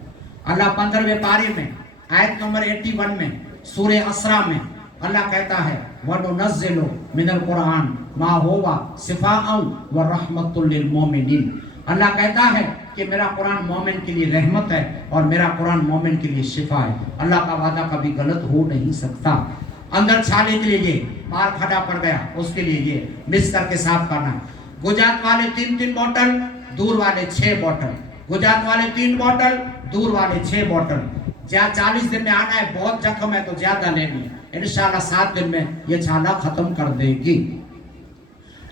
अल्लाह 15वें पारे में आयत नंबर 81 में सूरे असरा में अल्लाह कहता है, वनुनज़्ज़िलु मिनल कुरान मा हुवा शिफ़ाअन व रहमतुल लिल मोमिनीन। अल्लाह कहता है कि मेरा कुरान मोमिन के लिए रहमत है और मेरा कुरान मोमिन के लिए शिफा है। अल्लाह का वादा कभी गलत हो नहीं सकता। अंदर छाले के लिए ये, बाहर खड़ा पड़ गया उसके लिए ये मिक्स करके साफ करना। गुजरात वाले 3-3 बोतल, दूर वाले 6 बोतल, गुजरात वाले 3 बोतल, दूर वाले 6 बोतल। 40 दिन में आना है, बहुत जख्म है तो ज्यादा लेनी है, इंशाल्लाह 7 दिन में ये छाला खत्म कर देगी।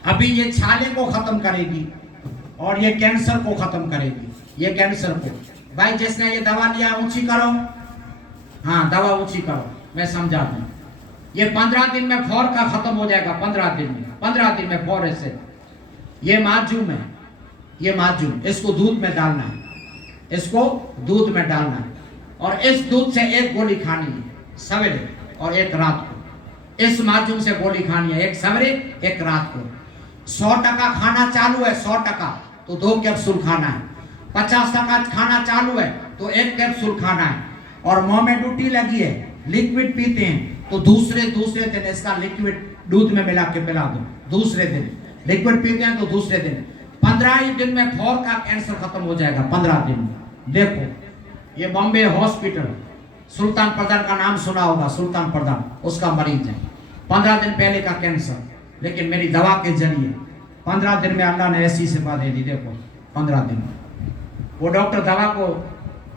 अभी ये छाले को खत्म करेगी और ये कैंसर को खत्म करेगी। ये कैंसर को, भाई जिसने ये दवा लिया ऊंची करो, हाँ दवा ऊंची करो, मैं समझा दूं। ये 15 दिन में फौर का खत्म हो जाएगा, 15 दिन में, 15 दिन में फौर से। ये माजूम है, ये माजूम, इसको दूध में डालना है, इसको दूध में डालना है, और इस दूध से 1 गोली खानी है सवेरे और 1 रात को। इस माजूम से गोली खानी है, 1 सवेरे 1 रात को। 100% खाना चालू है, 100% तो 2 कैप्सूल खाना है। 50% खाना चालू है तो 1 कैप्सूल खाना है। और मुंह में डूटी लगी है, लिक्विड पीते हैं तो दूसरे दिन इसका लिक्विड दूध में मिला के पिला दो। दूसरे दिन लिक्विड पीते हैं तो दूसरे दिन, 15 ही दिन में फौर का कैंसर खत्म हो जाएगा, 15 दिन में। देखो ये बॉम्बे हॉस्पिटल, सुल्तान प्रधान का नाम सुना होगा, सुल्तान प्रधान उसका मरीज है, 15 दिन पहले का कैंसर। लेकिन मेरी दवा के जरिए 15 दिन में अल्लाह ने ऐसी शिफा दे दी। देखो 15 दिन, वो डॉक्टर दवा को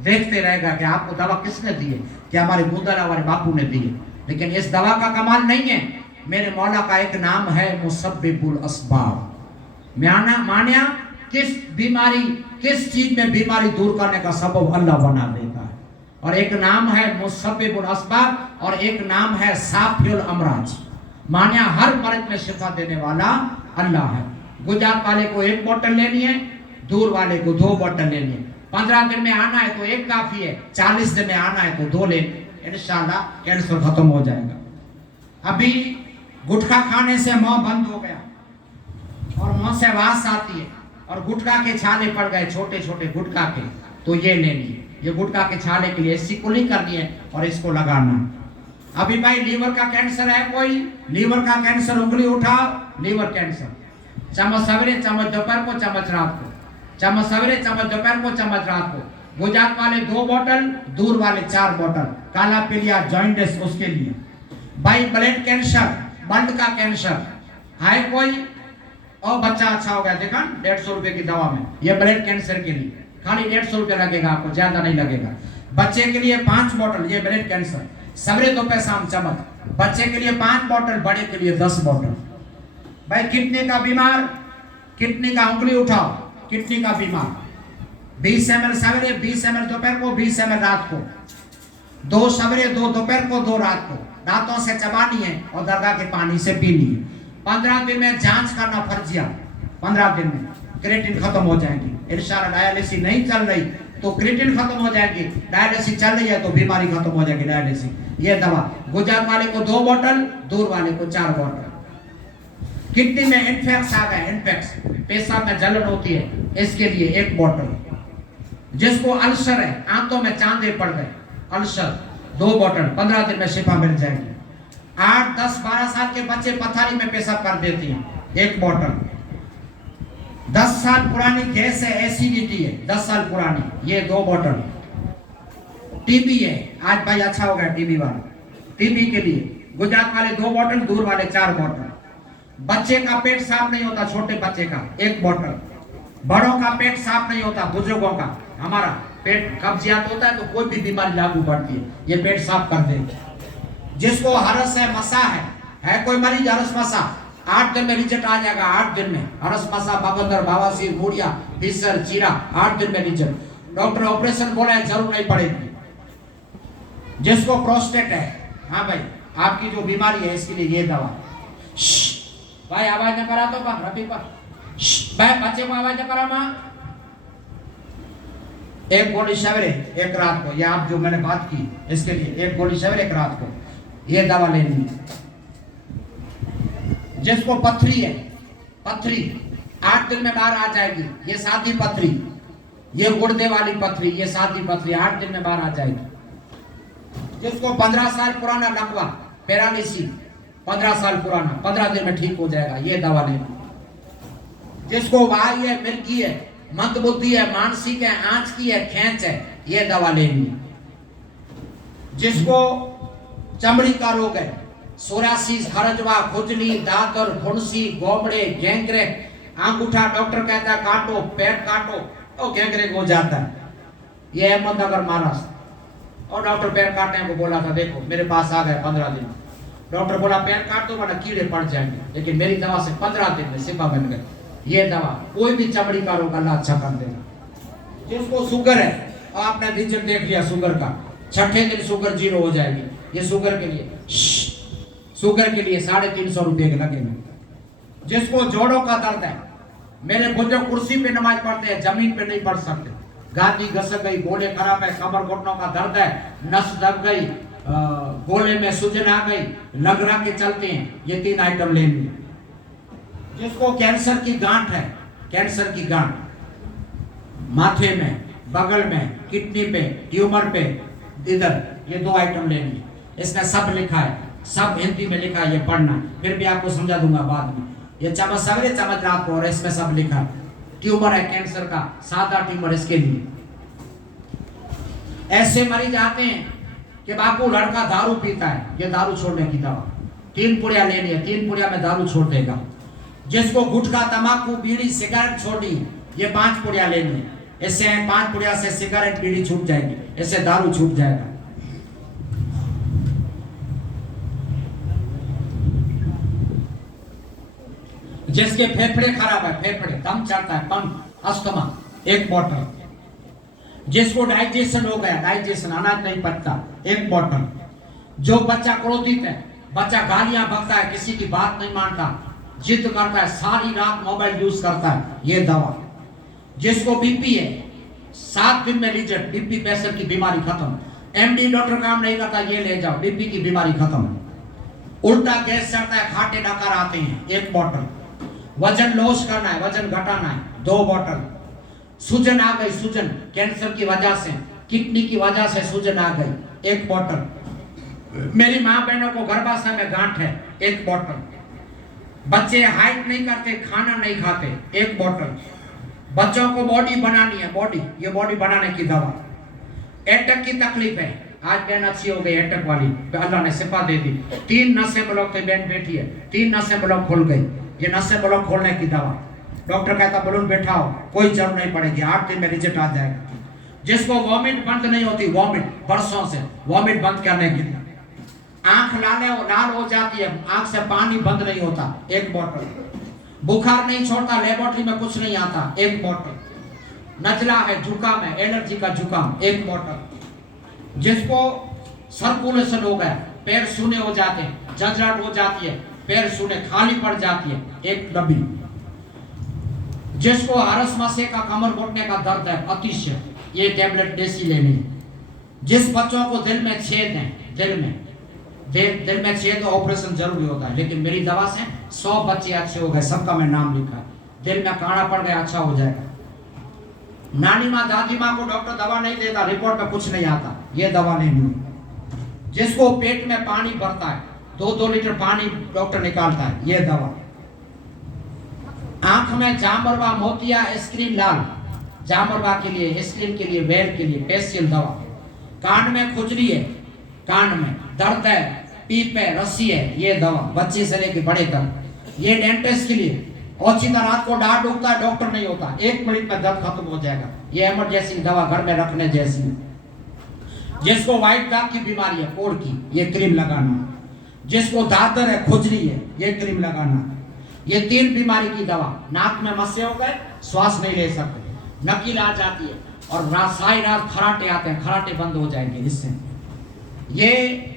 देखते रहेगा कि आपको दवा किसने दी है, कि हमारे बुदर हमारे बापू ने दी है। लेकिन इस दवा का कमाल नहीं है, मेरे मौला का एक नाम है मुसब्बिबुल अस्बाब। मानिया किस बीमारी, किस चीज में बीमारी दूर करने का सबब अल्लाह बना देता है। और एक नाम है मुसब्बिबुल अस्बाब और एक नाम है साफिउल अमराज। मानिया हर मर्ज में शिफा देने वाला अल्लाह है। गुजरात वाले को 1 बोतल लेनी है, दूर वाले को 2 बोतल लेनी है। 15 दिन में आना है तो 1 काफी है, 40 दिन में आना है तो 2 लेनी, इंशाल्लाह कैंसर खत्म हो जाएगा। अभी गुटखा खाने से मुंह बंद हो गया और मुंह से वास आती है और गुटखा के छाले पड़ गए, छोटे छोटे गुटखा के, तो ये लेनी है। ये गुटखा के छाले के लिए सिकुली करनी है और इसको लगाना। अभी भाई लीवर का कैंसर है, कोई लीवर का कैंसर, उंगली उठाओ, लीवर कैंसर, चम्मच सवेरे, चम्मच दोपहर को, चम्मच रात को। चम्मच सवेरे, चम्मच दोपहर को, चम्मच रात को। गुजरात वाले 2 बोतल, दूर वाले 4 बोतल। काला पीलिया जॉइंटिस उसके लिए। भाई ब्लड कैंसर, ब्लड का कैंसर है कोई, और बच्चा अच्छा हो गया, देखा 150 रुपए की दवा में। ये ब्लड कैंसर के लिए खाली 150 रुपए लगेगा आपको, ज्यादा नहीं लगेगा। बच्चे के लिए 5 बोतल, ये ब्लड कैंसर सवेरे दोपहर शाम चम्मच। बच्चे के लिए 5 बोतल, बड़े के लिए 10 बोतल। भाई किडनी का बीमार, किडनी का उंगली उठाओ, किडनी का बीमार 20 ml सवेरे, 20 ml दोपहर को, 20 ml रात को। 2 सवेरे, 2 दोपहर को, 2 रात को। दांतों से चबानी है और दरगाह के पानी से पीनी है। 15 दिन में जांच करना फर्जिया। 15 दिन में क्रिएटिन खत्म हो जाएगी इंशाल्लाह। डायलिसिस नहीं चल रही तो क्रिएटिन खत्म हो जाएगी, डायलिसिस चल रही है तो बीमारी खत्म हो जाएगी डायलिसिस। ये दवा गुजरात वाले को 2 बोतल, दूर वाले को 4 बोतल। किडनी में इन्फेक्शन आ गया, इन्फेक्शन पेशाब में जलन होती है, इसके लिए 1 बोतल। जिसको अल्सर है, आंतों में चांदे पड़ गए, अल्सर 2 बोतल। 15 दिन में शिफा मिल जाएगी। 8, 10, 12 साल के बच्चे पथारी में पेशाब कर देते हैं, 1 बोतल। 10 साल पुरानी गैस है, एसिडिटी है, 10 साल पुरानी, ये 2 बोतल। टीबी है, आज भाई अच्छा हो गया टीबी वाला, टीबी के लिए गुजरात वाले 2 बोतल, दूर वाले 4 बोतल। बच्चे का पेट साफ नहीं होता, छोटे बच्चे का 1 बोतल। बड़ों का पेट साफ नहीं होता, बुजुर्गों का, हमारा पेट कब्जियत होता है तो कोई भी बीमारी लागू पड़ती है, ये पेट साफ कर दे। जिसको हरस है, मसा है कोई मरीज हरस मसा, 8 दिन में रिजल्ट आ जाएगा। 8 दिन में हरस मसा, बगंदर, बवासीर, मूढ़िया, फिसर, चीरा, 8 दिन में रिजल्ट। डॉक्टर ऑपरेशन बोला है, जरूर नहीं पड़ेगी। जिसको प्रोस्टेट है, हाँ भाई आपकी जो बीमारी है इसके लिए ये दवा। भाई आवाज न करा तो रफी पर, भाई बच्चे को आवाज न करा मां। 1 गोली सवेरे, 1 रात को। ये आप जो मैंने बात की इसके लिए 1 गोली सवेरे, 1 रात को ये दवा लेनी है। जिसको पथरी है, पथरी 8 दिन में बाहर आ जाएगी, ये सादी पथरी, ये गुर्दे वाली पथरी, ये सादी पथरी 8 दिन में बाहर आ जाएगी। जिसको 15 साल पुराना लकवा, पैरालिसिस 15 साल पुराना, 15 दिन में ठीक हो जाएगा, ये दवा लेनी। जिसको वाई है, मिर्गी है, मंदबुद्धि है, मानसिक है, आंच की है, खेच है, ये दवा लेनी। जिसको चमड़ी का रोग है, सोरासिस, हरजवा, खुजली, दादर, फुंसी, गोमड़े, गैंग्रेन, अंगूठा डॉक्टर कहता है काटो, पैर काटो तो गैंग्रेन हो जाता है। ये अहमदनगर महाराष्ट्र, और डॉक्टर पैर काटने को बोला था, देखो मेरे पास आ गए 15 दिन। डॉक्टर बोला पैर काट दो वरना कीड़े पड़ जाएंगे, लेकिन मेरी दवा से 15 दिन में शिफा मिल गई। ये दवा कोई भी चमड़ी का रोग अल्लाह अच्छा कर देगा। जिसको शुगर है, आपने रिजल्ट देख लिया शुगर का, 6ठे दिन शुगर 0 हो जाएगी। ये शुगर के लिए 350 रुपये के लगेंगे। जिसको जोड़ों का दर्द है, मेरे बुजुर्ग कुर्सी पे नमाज पढ़ते हैं, जमीन पे नहीं पढ़ सकते, गादी घसक गई, गोले खराब है, कमर घुटनों का दर्द है, नस दब गई, गोले में सूजन आ गई, लगरा के चलते हैं, ये 3 आइटम लेंगे। जिसको कैंसर की गांठ है, कैंसर की गांठ माथे में, बगल में, किडनी पे, ट्यूमर पे, इधर, ये 2 आइटम लेंगे। इसमें सब लिखा है, सब हिंदी में लिखा है, ये पढ़ना, फिर भी आपको समझा दूंगा बाद में। ये चम्मच सवेरे, चम्मच रात को, और इसमें सब लिखा है। ट्यूमर है कैंसर का, सादा ट्यूमर, इसके लिए। ऐसे मरीज आते हैं कि बापू लड़का दारू पीता है, ये दारू छोड़ने की दवा 3 पुड़िया लेनी है, 3 पुड़िया में दारू छोड़ देगा। जिसको गुटखा, तंबाकू, बीड़ी, सिगरेट छोड़नी है, ये 5 पुड़िया लेनी है। इससे 5 पुड़िया से सिगरेट, बीड़ी छूट जाएगी, इससे दारू छूट जाएगा। जिसके फेफड़े खराब है, फेफड़े दम चढ़ता है, पंप, अस्थमा, 1 बोतल। जिसको डाइजेशन हो गया, डाइजेशन अनाज नहीं पचता, 1 बोतल। जो बच्चा क्रोधित है, बच्चा गालियां बकता है, किसी की बात नहीं मानता, जिद करता है, सारी रात मोबाइल यूज करता है, ये दवा। जिसको बीपी है, 7 दिन में रिजल्ट, बीपी प्रेशर की बीमारी खत्म। एमडी डॉक्टर काम नहीं करता, ये ले जाओ, बीपी की बीमारी खत्म। उल्टा गैस चढ़ता है, खाटे डकार आते हैं, 1 बोतल। वजन लॉस करना है, वजन घटाना है, 2 बोतल। सूजन आ गई, सूजन कैंसर की वजह से, किडनी की वजह से सूजन आ गई, 1 बोतल। मेरी माँ बहनों को गर्भाशय में गांठ है, 1 बोतल। बच्चे हाइट नहीं करते, खाना नहीं खाते, 1 बोतल। बच्चों को बॉडी बनानी है, बॉडी, ये बॉडी बनाने की दवा। एटक की तकलीफ है, आज बहन अच्छी हो गई एटक वाली, अल्लाह ने शिफा दे दी। 3 नसें ब्लॉक थे, बहन बैठी है, 3 नसें ब्लॉक खुल गई। ये नसें ब्लॉक खोलने की दवा, डॉक्टर कहता बलून बैठाओ, कोई जरूरत नहीं पड़ेगी, 8 दिन में रिजल्ट आ जाएगा। जिसको वॉमिट बंद नहीं होती, वॉमिट बरसों से वॉमिट बंद करने की, आंख लाल हो जाती है, आंख से पानी बंद नहीं होता, 1 बोतल। बुखार नहीं छोड़ता, लेबोरेटरी में कुछ नहीं आता, 1 बोतल। नजला है, जुकाम है, एलर्जी का जुकाम, 1 बोतल। जिसको सर्कुलेशन हो गया, पैर सूने हो जाते हैं, झंझट हो जाती है, पैर सूने खाली पड़ जाती है, 1 डब्बी। जिसको हरस मसे का कमर घुटने का दर्द है अतिशय, ये टेबलेट देसी लेनी है। जिस बच्चों को दिल में छेद है, दिल में छेद ऑपरेशन जरूरी होता है, लेकिन मेरी दवा से 100 बच्चे अच्छे हो गए, सबका मैं नाम लिखा। दिल में काड़ा पड़ गया, अच्छा हो जाएगा। नानी माँ दादी माँ को डॉक्टर दवा नहीं देता, रिपोर्ट में कुछ नहीं आता, ये दवा लेनी। जिसको पेट में पानी भरता है, 2-2 लीटर पानी डॉक्टर निकालता है, ये दवा। आंख में जामरवा, मोतिया, स्क्रीन लाल, जामरवा के लिए, स्क्रीन के लिए, वेल के लिए पेस्टिल दवा। कान में खुजली है, कान में दर्द है, पीप है, रस्सी है, ये दवा, बच्चे से लेके बड़े तक। ये डेंटिस्ट के लिए, ओचिता रात को दांत दुखता है, डॉक्टर नहीं होता, 1 मिनट में दर्द खत्म हो जाएगा, ये इमरजेंसी दवा, घर में रखने जैसी। जिसको व्हाइट दाग की बीमारी है, कोढ़ की, ये क्रीम लगाना। जिसको दादर है, खुजली है, ये क्रीम लगाना। ये 3 बीमारी की दवा। नाक में मस्से हो गए, श्वास नहीं ले सकते, नकील आ जाती है, और सारी रात खराटे आते हैं, खराटे बंद हो जाएंगे इससे। ये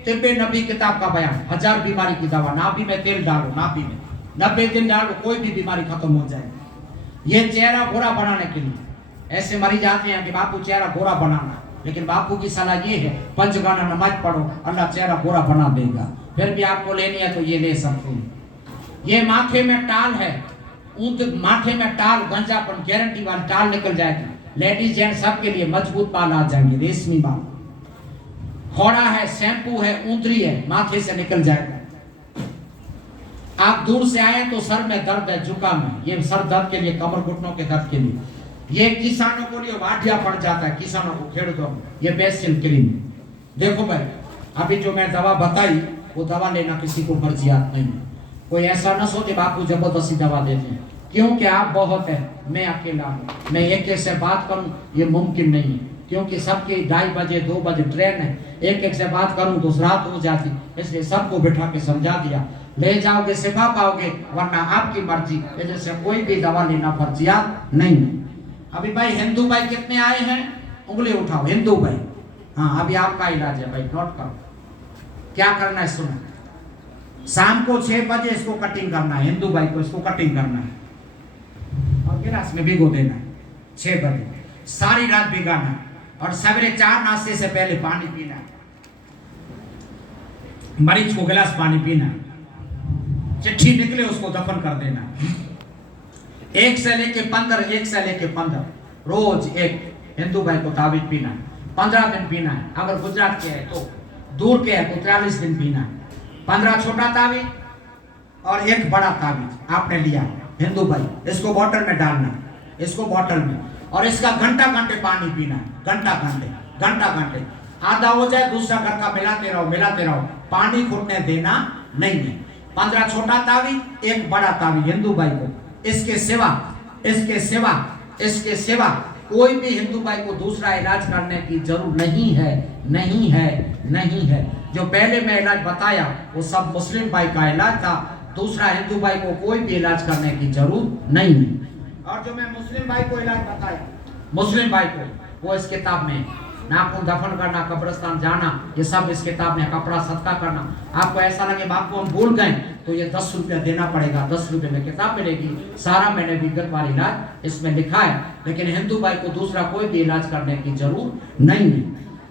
तिब्बे नबी किताब का बयान, 1000 बीमारी की दवा। नाभि में तेल डालो, नाभि में 90 दिन डालो, कोई भी बीमारी खत्म हो जाएगी। ये चेहरा गोरा बनाने के लिए, ऐसे मरीज आते हैं कि बापू चेहरा गोरा बनाना, लेकिन बापू की सलाह ये है, पंचगाना नमाज पढ़ो, अल्लाह चेहरा गोरा बना देगा। फिर भी आपको लेनी है तो ये ले सकते हैं। ये माथे में टाल है, माथे में टाल, गंजापन, गारंटी वाली टाल निकल जाएगी। लेडीज जेंट सबके लिए मजबूत बाल आ जाएंगे, रेशमी बाल। खोड़ा है, शैम्पू है, ऊंदरी है, माथे से निकल जाएगा। आप दूर से आए तो सर में दर्द है, जुकाम है, ये सर दर्द के लिए, कमर घुटनों के दर्द के लिए। ये किसानों को लिए वाटिया पड़ जाता है, किसानों को खेड़ दो, ये बेसिल क्रीम। देखो भाई, अभी जो मैं दवा बताई, वो दवा लेना किसी को मर्जियात नहीं है। कोई ऐसा न सोचे बापू जबरदस्ती दवा देते हैं, क्योंकि आप बहुत है, मैं अकेला हूँ, मैं एक से बात करूँ ये मुमकिन नहीं है, क्योंकि सबकी 2:30 बजे 2 बजे ट्रेन है, एक से बात करूँ तो रात हो जाती, इसलिए सबको बिठा के समझा दिया। ले जाओगे शिफा पाओगे, वरना आपकी मर्जी, जैसे कोई भी दवा लेना फर्जियात नहीं है। अभी भाई हिंदू भाई कितने आए हैं, उंगली उठाओ, हिंदू भाई। हाँ, अभी आपका इलाज है भाई, नोट करो क्या करना है, सुनो। शाम को 6 बजे इसको कटिंग करना है, हिंदू भाई को इसको कटिंग करना है, और गिलास में भिगो देना है 6 बजे, सारी रात भिगाना है, और सवेरे 4 नाश्ते से पहले पानी पीना है। मरीज को गिलास पानी पीना है, चिट्ठी निकले उसको दफन कर देना। 1 से लेके 15 रोज एक हिंदू भाई को ताबीज पीना है, 15 दिन पीना है। अगर गुजरात के है तो, दूर के है तो 43 दिन पीना है। 15 छोटा ताबीज और 1 बड़ा ताबीज आपने लिया हिंदू भाई, इसको बोतल में डालना, इसको बोतल में, और इसका घंटा घंटे पानी पीना है, घंटा घंटे। आधा हो जाए दूसरा घर का मिलाते रहो, पानी घुटने देना नहीं है। 15 छोटा ताबीज, 1 बड़ा ताबीज हिंदू भाई को। इसके सिवा कोई भी हिंदू भाई को दूसरा इलाज करने की जरूरत नहीं है। जो पहले मैं इलाज बताया वो सब मुस्लिम भाई का इलाज था, दूसरा हिंदू भाई को कोई भी इलाज करने की जरूरत नहीं है। और जो मैं मुस्लिम भाई को इलाज बताया, मुस्लिम भाई को, वो इस किताब में, नाखून दफन करना, कब्रिस्तान जाना, ये सब इस किताब में, कपड़ा सदका करना। आपको ऐसा लगे आपको हम भूल गए तो ये 10 रुपया देना पड़ेगा, 10 रुपये में किताब मिलेगी, सारा मैंने विगतवार इलाज इसमें लिखा है। लेकिन हिंदू भाई को दूसरा कोई भी इलाज करने की जरूरत नहीं है।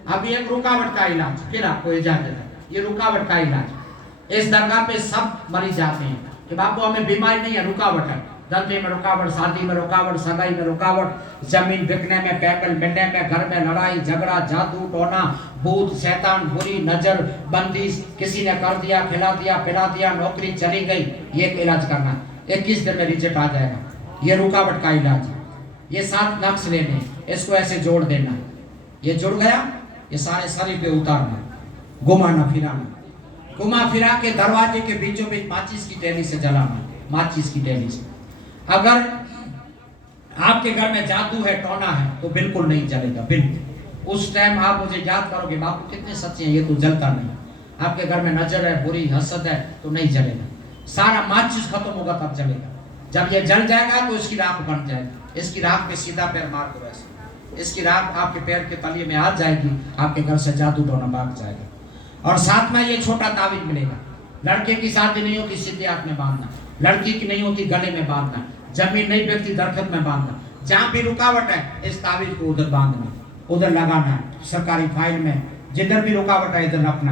अब एक रुकावट का इलाज, फिर आपको इजाजत है, ये रुकावट का इलाज। इस दरगाह पे सब मरीज आते हैं कि बापू हमें बीमारी नहीं है, रुकावट है, धंधे में रुकावट, शादी में रुकावट, सगाई में रुकावट, जमीन बिकने में, पैकल मिलने में, घर में लड़ाई झगड़ा, जादू टोना, भूत शैतान, बुरी नजर, बंदिश, किसी ने कर दिया, खिला दिया, पिला दिया, नौकरी चली गई, ये इलाज करना 21 दिन में रिजल्ट आ जाएगा, ये रुकावट का इलाज। ये 7 नक्श लेने, इसको ऐसे जोड़ देना, ये जुड़ गया, ये सारे शरीर पे उतारना, घुमाना फिराना, घुमा फिरा के दरवाजे के बीचों बीच माचिस की टैली से जलाना, माचिस की टैली से। अगर आपके घर में जादू है, टोना है, तो बिल्कुल नहीं जलेगा, बिल्कुल। उस टाइम आप मुझे याद करोगे, बापू कितने सच्चे हैं, ये तो जलता नहीं। आपके घर में नजर है, बुरी हसद है, तो नहीं जलेगा। सारा माचिस खत्म होगा तब जलेगा। जब ये जल जाएगा तो इसकी राख बन जाएगी। इसकी राख पे सीधा पैर मार दो ऐसे, इसकी राख आपके पैर के तलिए में आ जाएगी, आपके घर से जादू टोना भाग जाएगा। और साथ में ये छोटा ताबीज मिलेगा। लड़के की शादी नहीं होती सीधे हाथ में बांधना, लड़की की नहीं होती गले में बांधना, जमीन नहीं व्यक्ति दरख्त में बांधना। जहां भी रुकावट है इस ताबीज को उधर बांधना, उधर लगाना है, सरकारी फाइल में जिधर भी रुकावट है इधर रखना।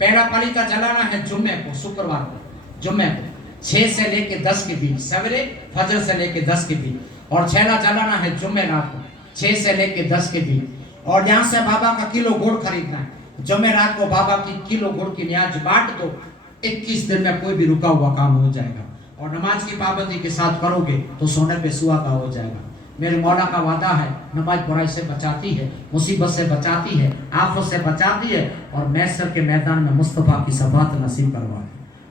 पहला पलीता जलाना है जुम्मे को, शुक्रवार को, जुम्मे को 6 से लेके 10 के बीच, सवेरे फजर से लेके 10 के बीच। और छेला जलाना है जुम्मे रात को 6 से लेके 10 के बीच। और यहाँ से बाबा का किलो गुड़ खरीदना है। जुम्मे रात को बाबा की किलो गुड़ की न्याज बांट दो, 21 दिन में कोई भी रुका हुआ काम हो जाएगा। और नमाज की पाबंदी के साथ करोगे तो सोने पे सुहागा हो जाएगा। मेरे मौला का वादा है, नमाज बुराई से बचाती है, मुसीबत से बचाती है, आफत से बचाती है, और मैसर के मैदान में मुस्तफा की सफात नसीब करवाए।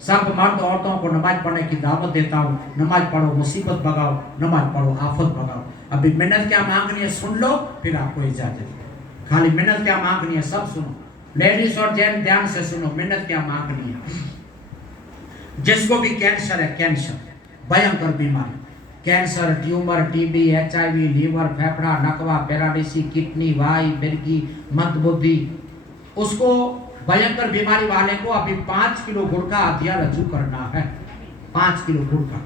सब मर्द औरतों को नमाज पढ़ने की दावत देता हूँ। नमाज पढ़ो, मुसीबत भगाओ, नमाज पढ़ो, आफत भगाओ। अभी मिन्नत क्या मांगनी है सुन लो, फिर आपको इजाजत। खाली मिन्नत क्या मांगनी है सब सुनो, लेडीज और जेंट्स ध्यान से सुनो। मिन्नत क्या मांगनी है, जिसको भी कैंसर है, कैंसर भयंकर बीमारी, cancer, tumour, TB, HIV, liver, फेफड़ा, नकवा, पैरालिसिस, किडनी, वाई, मिर्गी, मंदबुद्धि, उसको भयंकर बीमारी वाले को अभी 5 किलो गुड़ का हथिया रजू करना है, 5 किलो गुड़ का।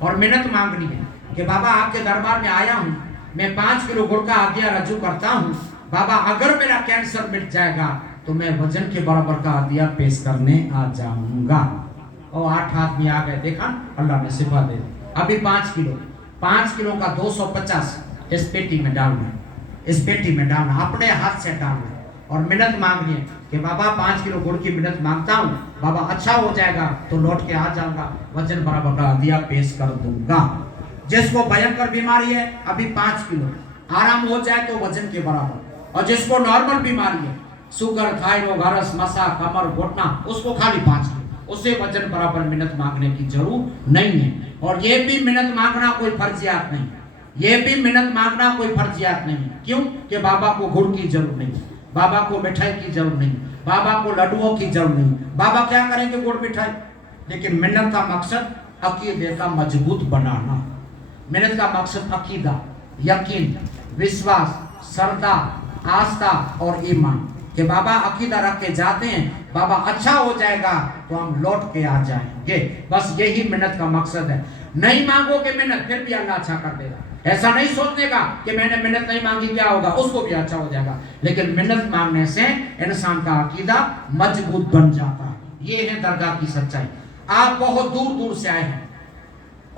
और मिन्नत मांगनी है कि बाबा आपके दरबार में आया हूँ, मैं 5 किलो गुड़ का हथिया रजू करता हूँ। बाबा अगर मेरा कैंसर मिट जाएगा तो मैं वजन के बराबर का हथिया पेश करने आ जाऊंगा। और 8 आदमी आ गए, देखा अल्लाह ने शिफा दे दी। अभी 5 किलो का 250 इस पेटी में डालना है, इस पेटी में डालना, अपने हाथ से डालना है। और मिन्नत मांगनी है कि बाबा 5 किलो गुड़ की मिन्नत मांगता हूँ, बाबा अच्छा हो जाएगा तो लौट के आ जाऊंगा, वजन बराबर का हदिया पेश कर दूंगा। जिसको भयंकर बीमारी है अभी 5 किलो, आराम हो जाए तो वजन के बराबर। और जिसको नॉर्मल बीमारी है, शुगर, थायराइड, गरस, मसा, कमर, घुटना, उसको खाली 5 किलो, उससे वजन बराबर मिन्नत मांगने की जरूरत नहीं है। और ये भी मिन्नत मांगना कोई फर्जियात नहीं, ये भी मिन्नत मांगना कोई फर्जियात नहीं। क्यों कि बाबा को गुड़ की जरूरत नहीं, बाबा को मिठाई की जरूरत नहीं, बाबा को लड्डुओं की जरूरत नहीं। बाबा क्या करेंगे गुड़ मिठाई, लेकिन मिन्नत का मकसद अकीदे का मजबूत बनाना। मिन्नत का मकसद अकीदा, यकीन, विश्वास, श्रद्धा, आस्था और ईमान कि बाबा अकीदा रख के जाते हैं, बाबा अच्छा हो जाएगा तो हम लौट के आ जाएंगे। बस यही मिन्नत का मकसद है। नहीं मांगोगे मिन्नत फिर भी अल्लाह अच्छा कर देगा। ऐसा नहीं सोचने का कि मैंने मिन्नत नहीं मांगी क्या होगा, उसको भी अच्छा हो जाएगा। लेकिन मिन्नत मांगने से इंसान का अकीदा मजबूत बन जाता है। ये है दरगाह की सच्चाई। आप बहुत दूर दूर से आए हैं,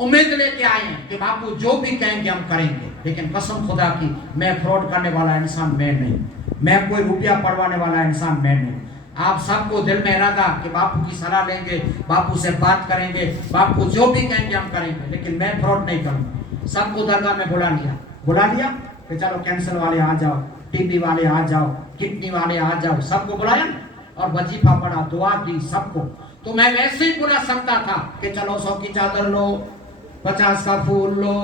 उम्मीद लेके आए हैं कि बापू जो भी कहेंगे हम करेंगे, लेकिन कसम खुदा की मैं फ्रॉड करने वाला इंसान मैं नहीं, मैं कोई रुपया पड़वाने वाला इंसान मैं नहीं। आप सबको दिल में इरादा कि बापू की सलाह लेंगे, बापू से बात करेंगे, बापू जो भी कहेंगे हम करेंगे, लेकिन मैं फ्रॉड नहीं करूंगा। सबको दरगाह में बुला लिया कि चलो कैंसर वाले आ जाओ, टीबी वाले आ जाओ, किडनी वाले आ जाओ, सबको बुलाया और वजीफा पढ़ा, दुआ दी सबको। तो मैं वैसे ही बुला सकता था कि चलो 100 की चादर लो, 50 का फूल लो,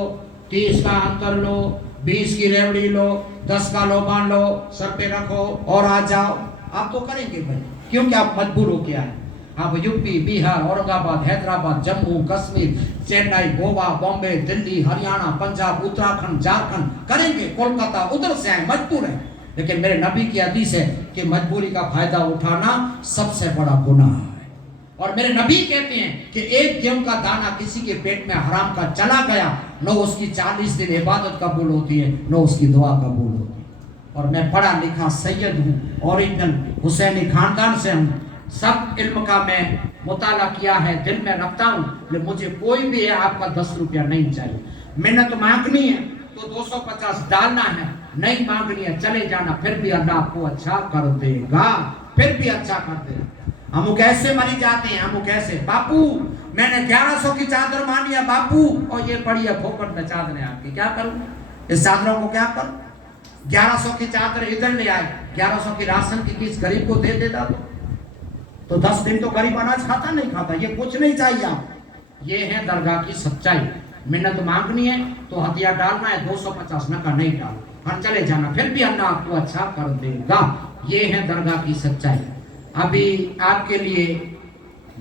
30 का अंतर लो, 20 की रेवड़ी लो, 10 का लोबान लो, सर पे रखो और आ जाओ। आप तो करेंगे भाई, क्योंकि आप मजबूर हो गया है। आप यूपी, बिहार, औरंगाबाद, हैदराबाद, जम्मू कश्मीर, चेन्नई, गोवा, बॉम्बे, दिल्ली, हरियाणा, पंजाब, उत्तराखंड, झारखंड करेंगे, कोलकाता, उधर से आए, मजबूर है। लेकिन मेरे नबी की हदीस है कि मजबूरी का फायदा उठाना सबसे बड़ा गुनाह है। और मेरे नबी कहते हैं कि एक गेहूं का दाना किसी के पेट में हराम का चला गया, न उसकी 40 दिन इबादत कबूल होती है, न उसकी दुआ कबूल होती है। और मैं पढ़ा लिखा सैयद हूँ, ओरिजिनल हुसैनी खानदान से हूँ, सब इल्म का मैं मुताला किया है, दिल में रखता हूँ। लेकिन मुझे कोई भी है आपका 10 रुपया नहीं चाहिए। मिन्नत मांगनी है तो 250 डालना है, नहीं मांगनी है चले जाना, फिर भी अल्लाह आपको अच्छा कर देगा, फिर भी अच्छा कर देगा। हम कैसे मरी जाते हैं, हम कैसे बापू मैंने 1100 की चादर मानी है बापू, और ये पड़ी है फोकट में चादर है आपकी, क्या करूं? इस चादरों को क्या कर, 1100 की चादर इधर ले आए, 1100 की राशन की किस गरीब को दे देता तो 10 दिन तो गरीब अनाज खाता नहीं खाता। ये कुछ नहीं चाहिए आप। ये है दरगाह की सच्चाई। मिन्नत मांगनी है तो हथियार डालना है, 250 नका नहीं डाल, हर चले जाना, फिर भी अल्लाह आपको अच्छा कर देगा। ये है दरगाह की सच्चाई। अभी आपके लिए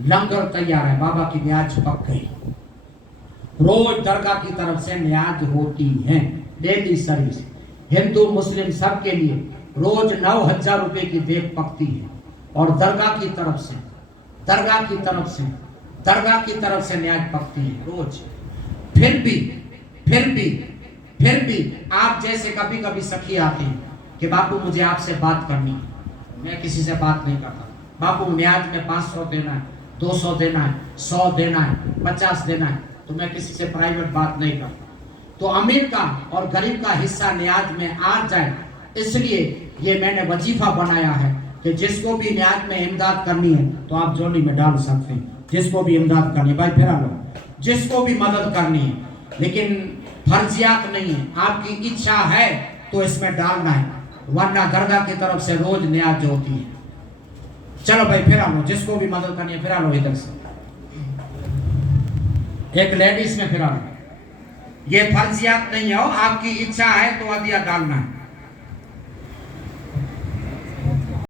लंगर तैयार है, बाबा की न्याज पक गई। रोज दरगाह की तरफ से न्याज होती है, डेली सर्विस। हिंदू मुस्लिम सब के लिए रोज 9,000 रुपए की देख पकती है और दरगाह की तरफ से न्याज पकती है रोज। फिर भी आप जैसे कभी कभी सखी आते हैं कि बापू मुझे आपसे बात करनी है, मैं किसी से बात नहीं करता। बापू न्याज में 500 देना है, 200 देना है, 100 देना है, 50 देना है, तो मैं किसी से प्राइवेट बात नहीं करता। तो अमीर का और गरीब का हिस्सा न्याज में आ जाए, इसलिए ये मैंने वजीफा बनाया है कि जिसको भी न्याज में इमदाद करनी है तो आप जोड़ी में डाल सकते हैं। जिसको भी इमदाद करनी है भाई फिर लो, जिसको भी मदद करनी है, लेकिन फर्जियात नहीं है। आपकी इच्छा है तो इसमें डालना है, वरना दरगाह की तरफ से रोज न्याज होती है। चलो भाई फिर लो, जिसको भी मदद करनी है फिर लो इधर से। एक लेडीज में फिर लो, ये फर्जियात नहीं हो, आपकी इच्छा है तो अदिया डालना है।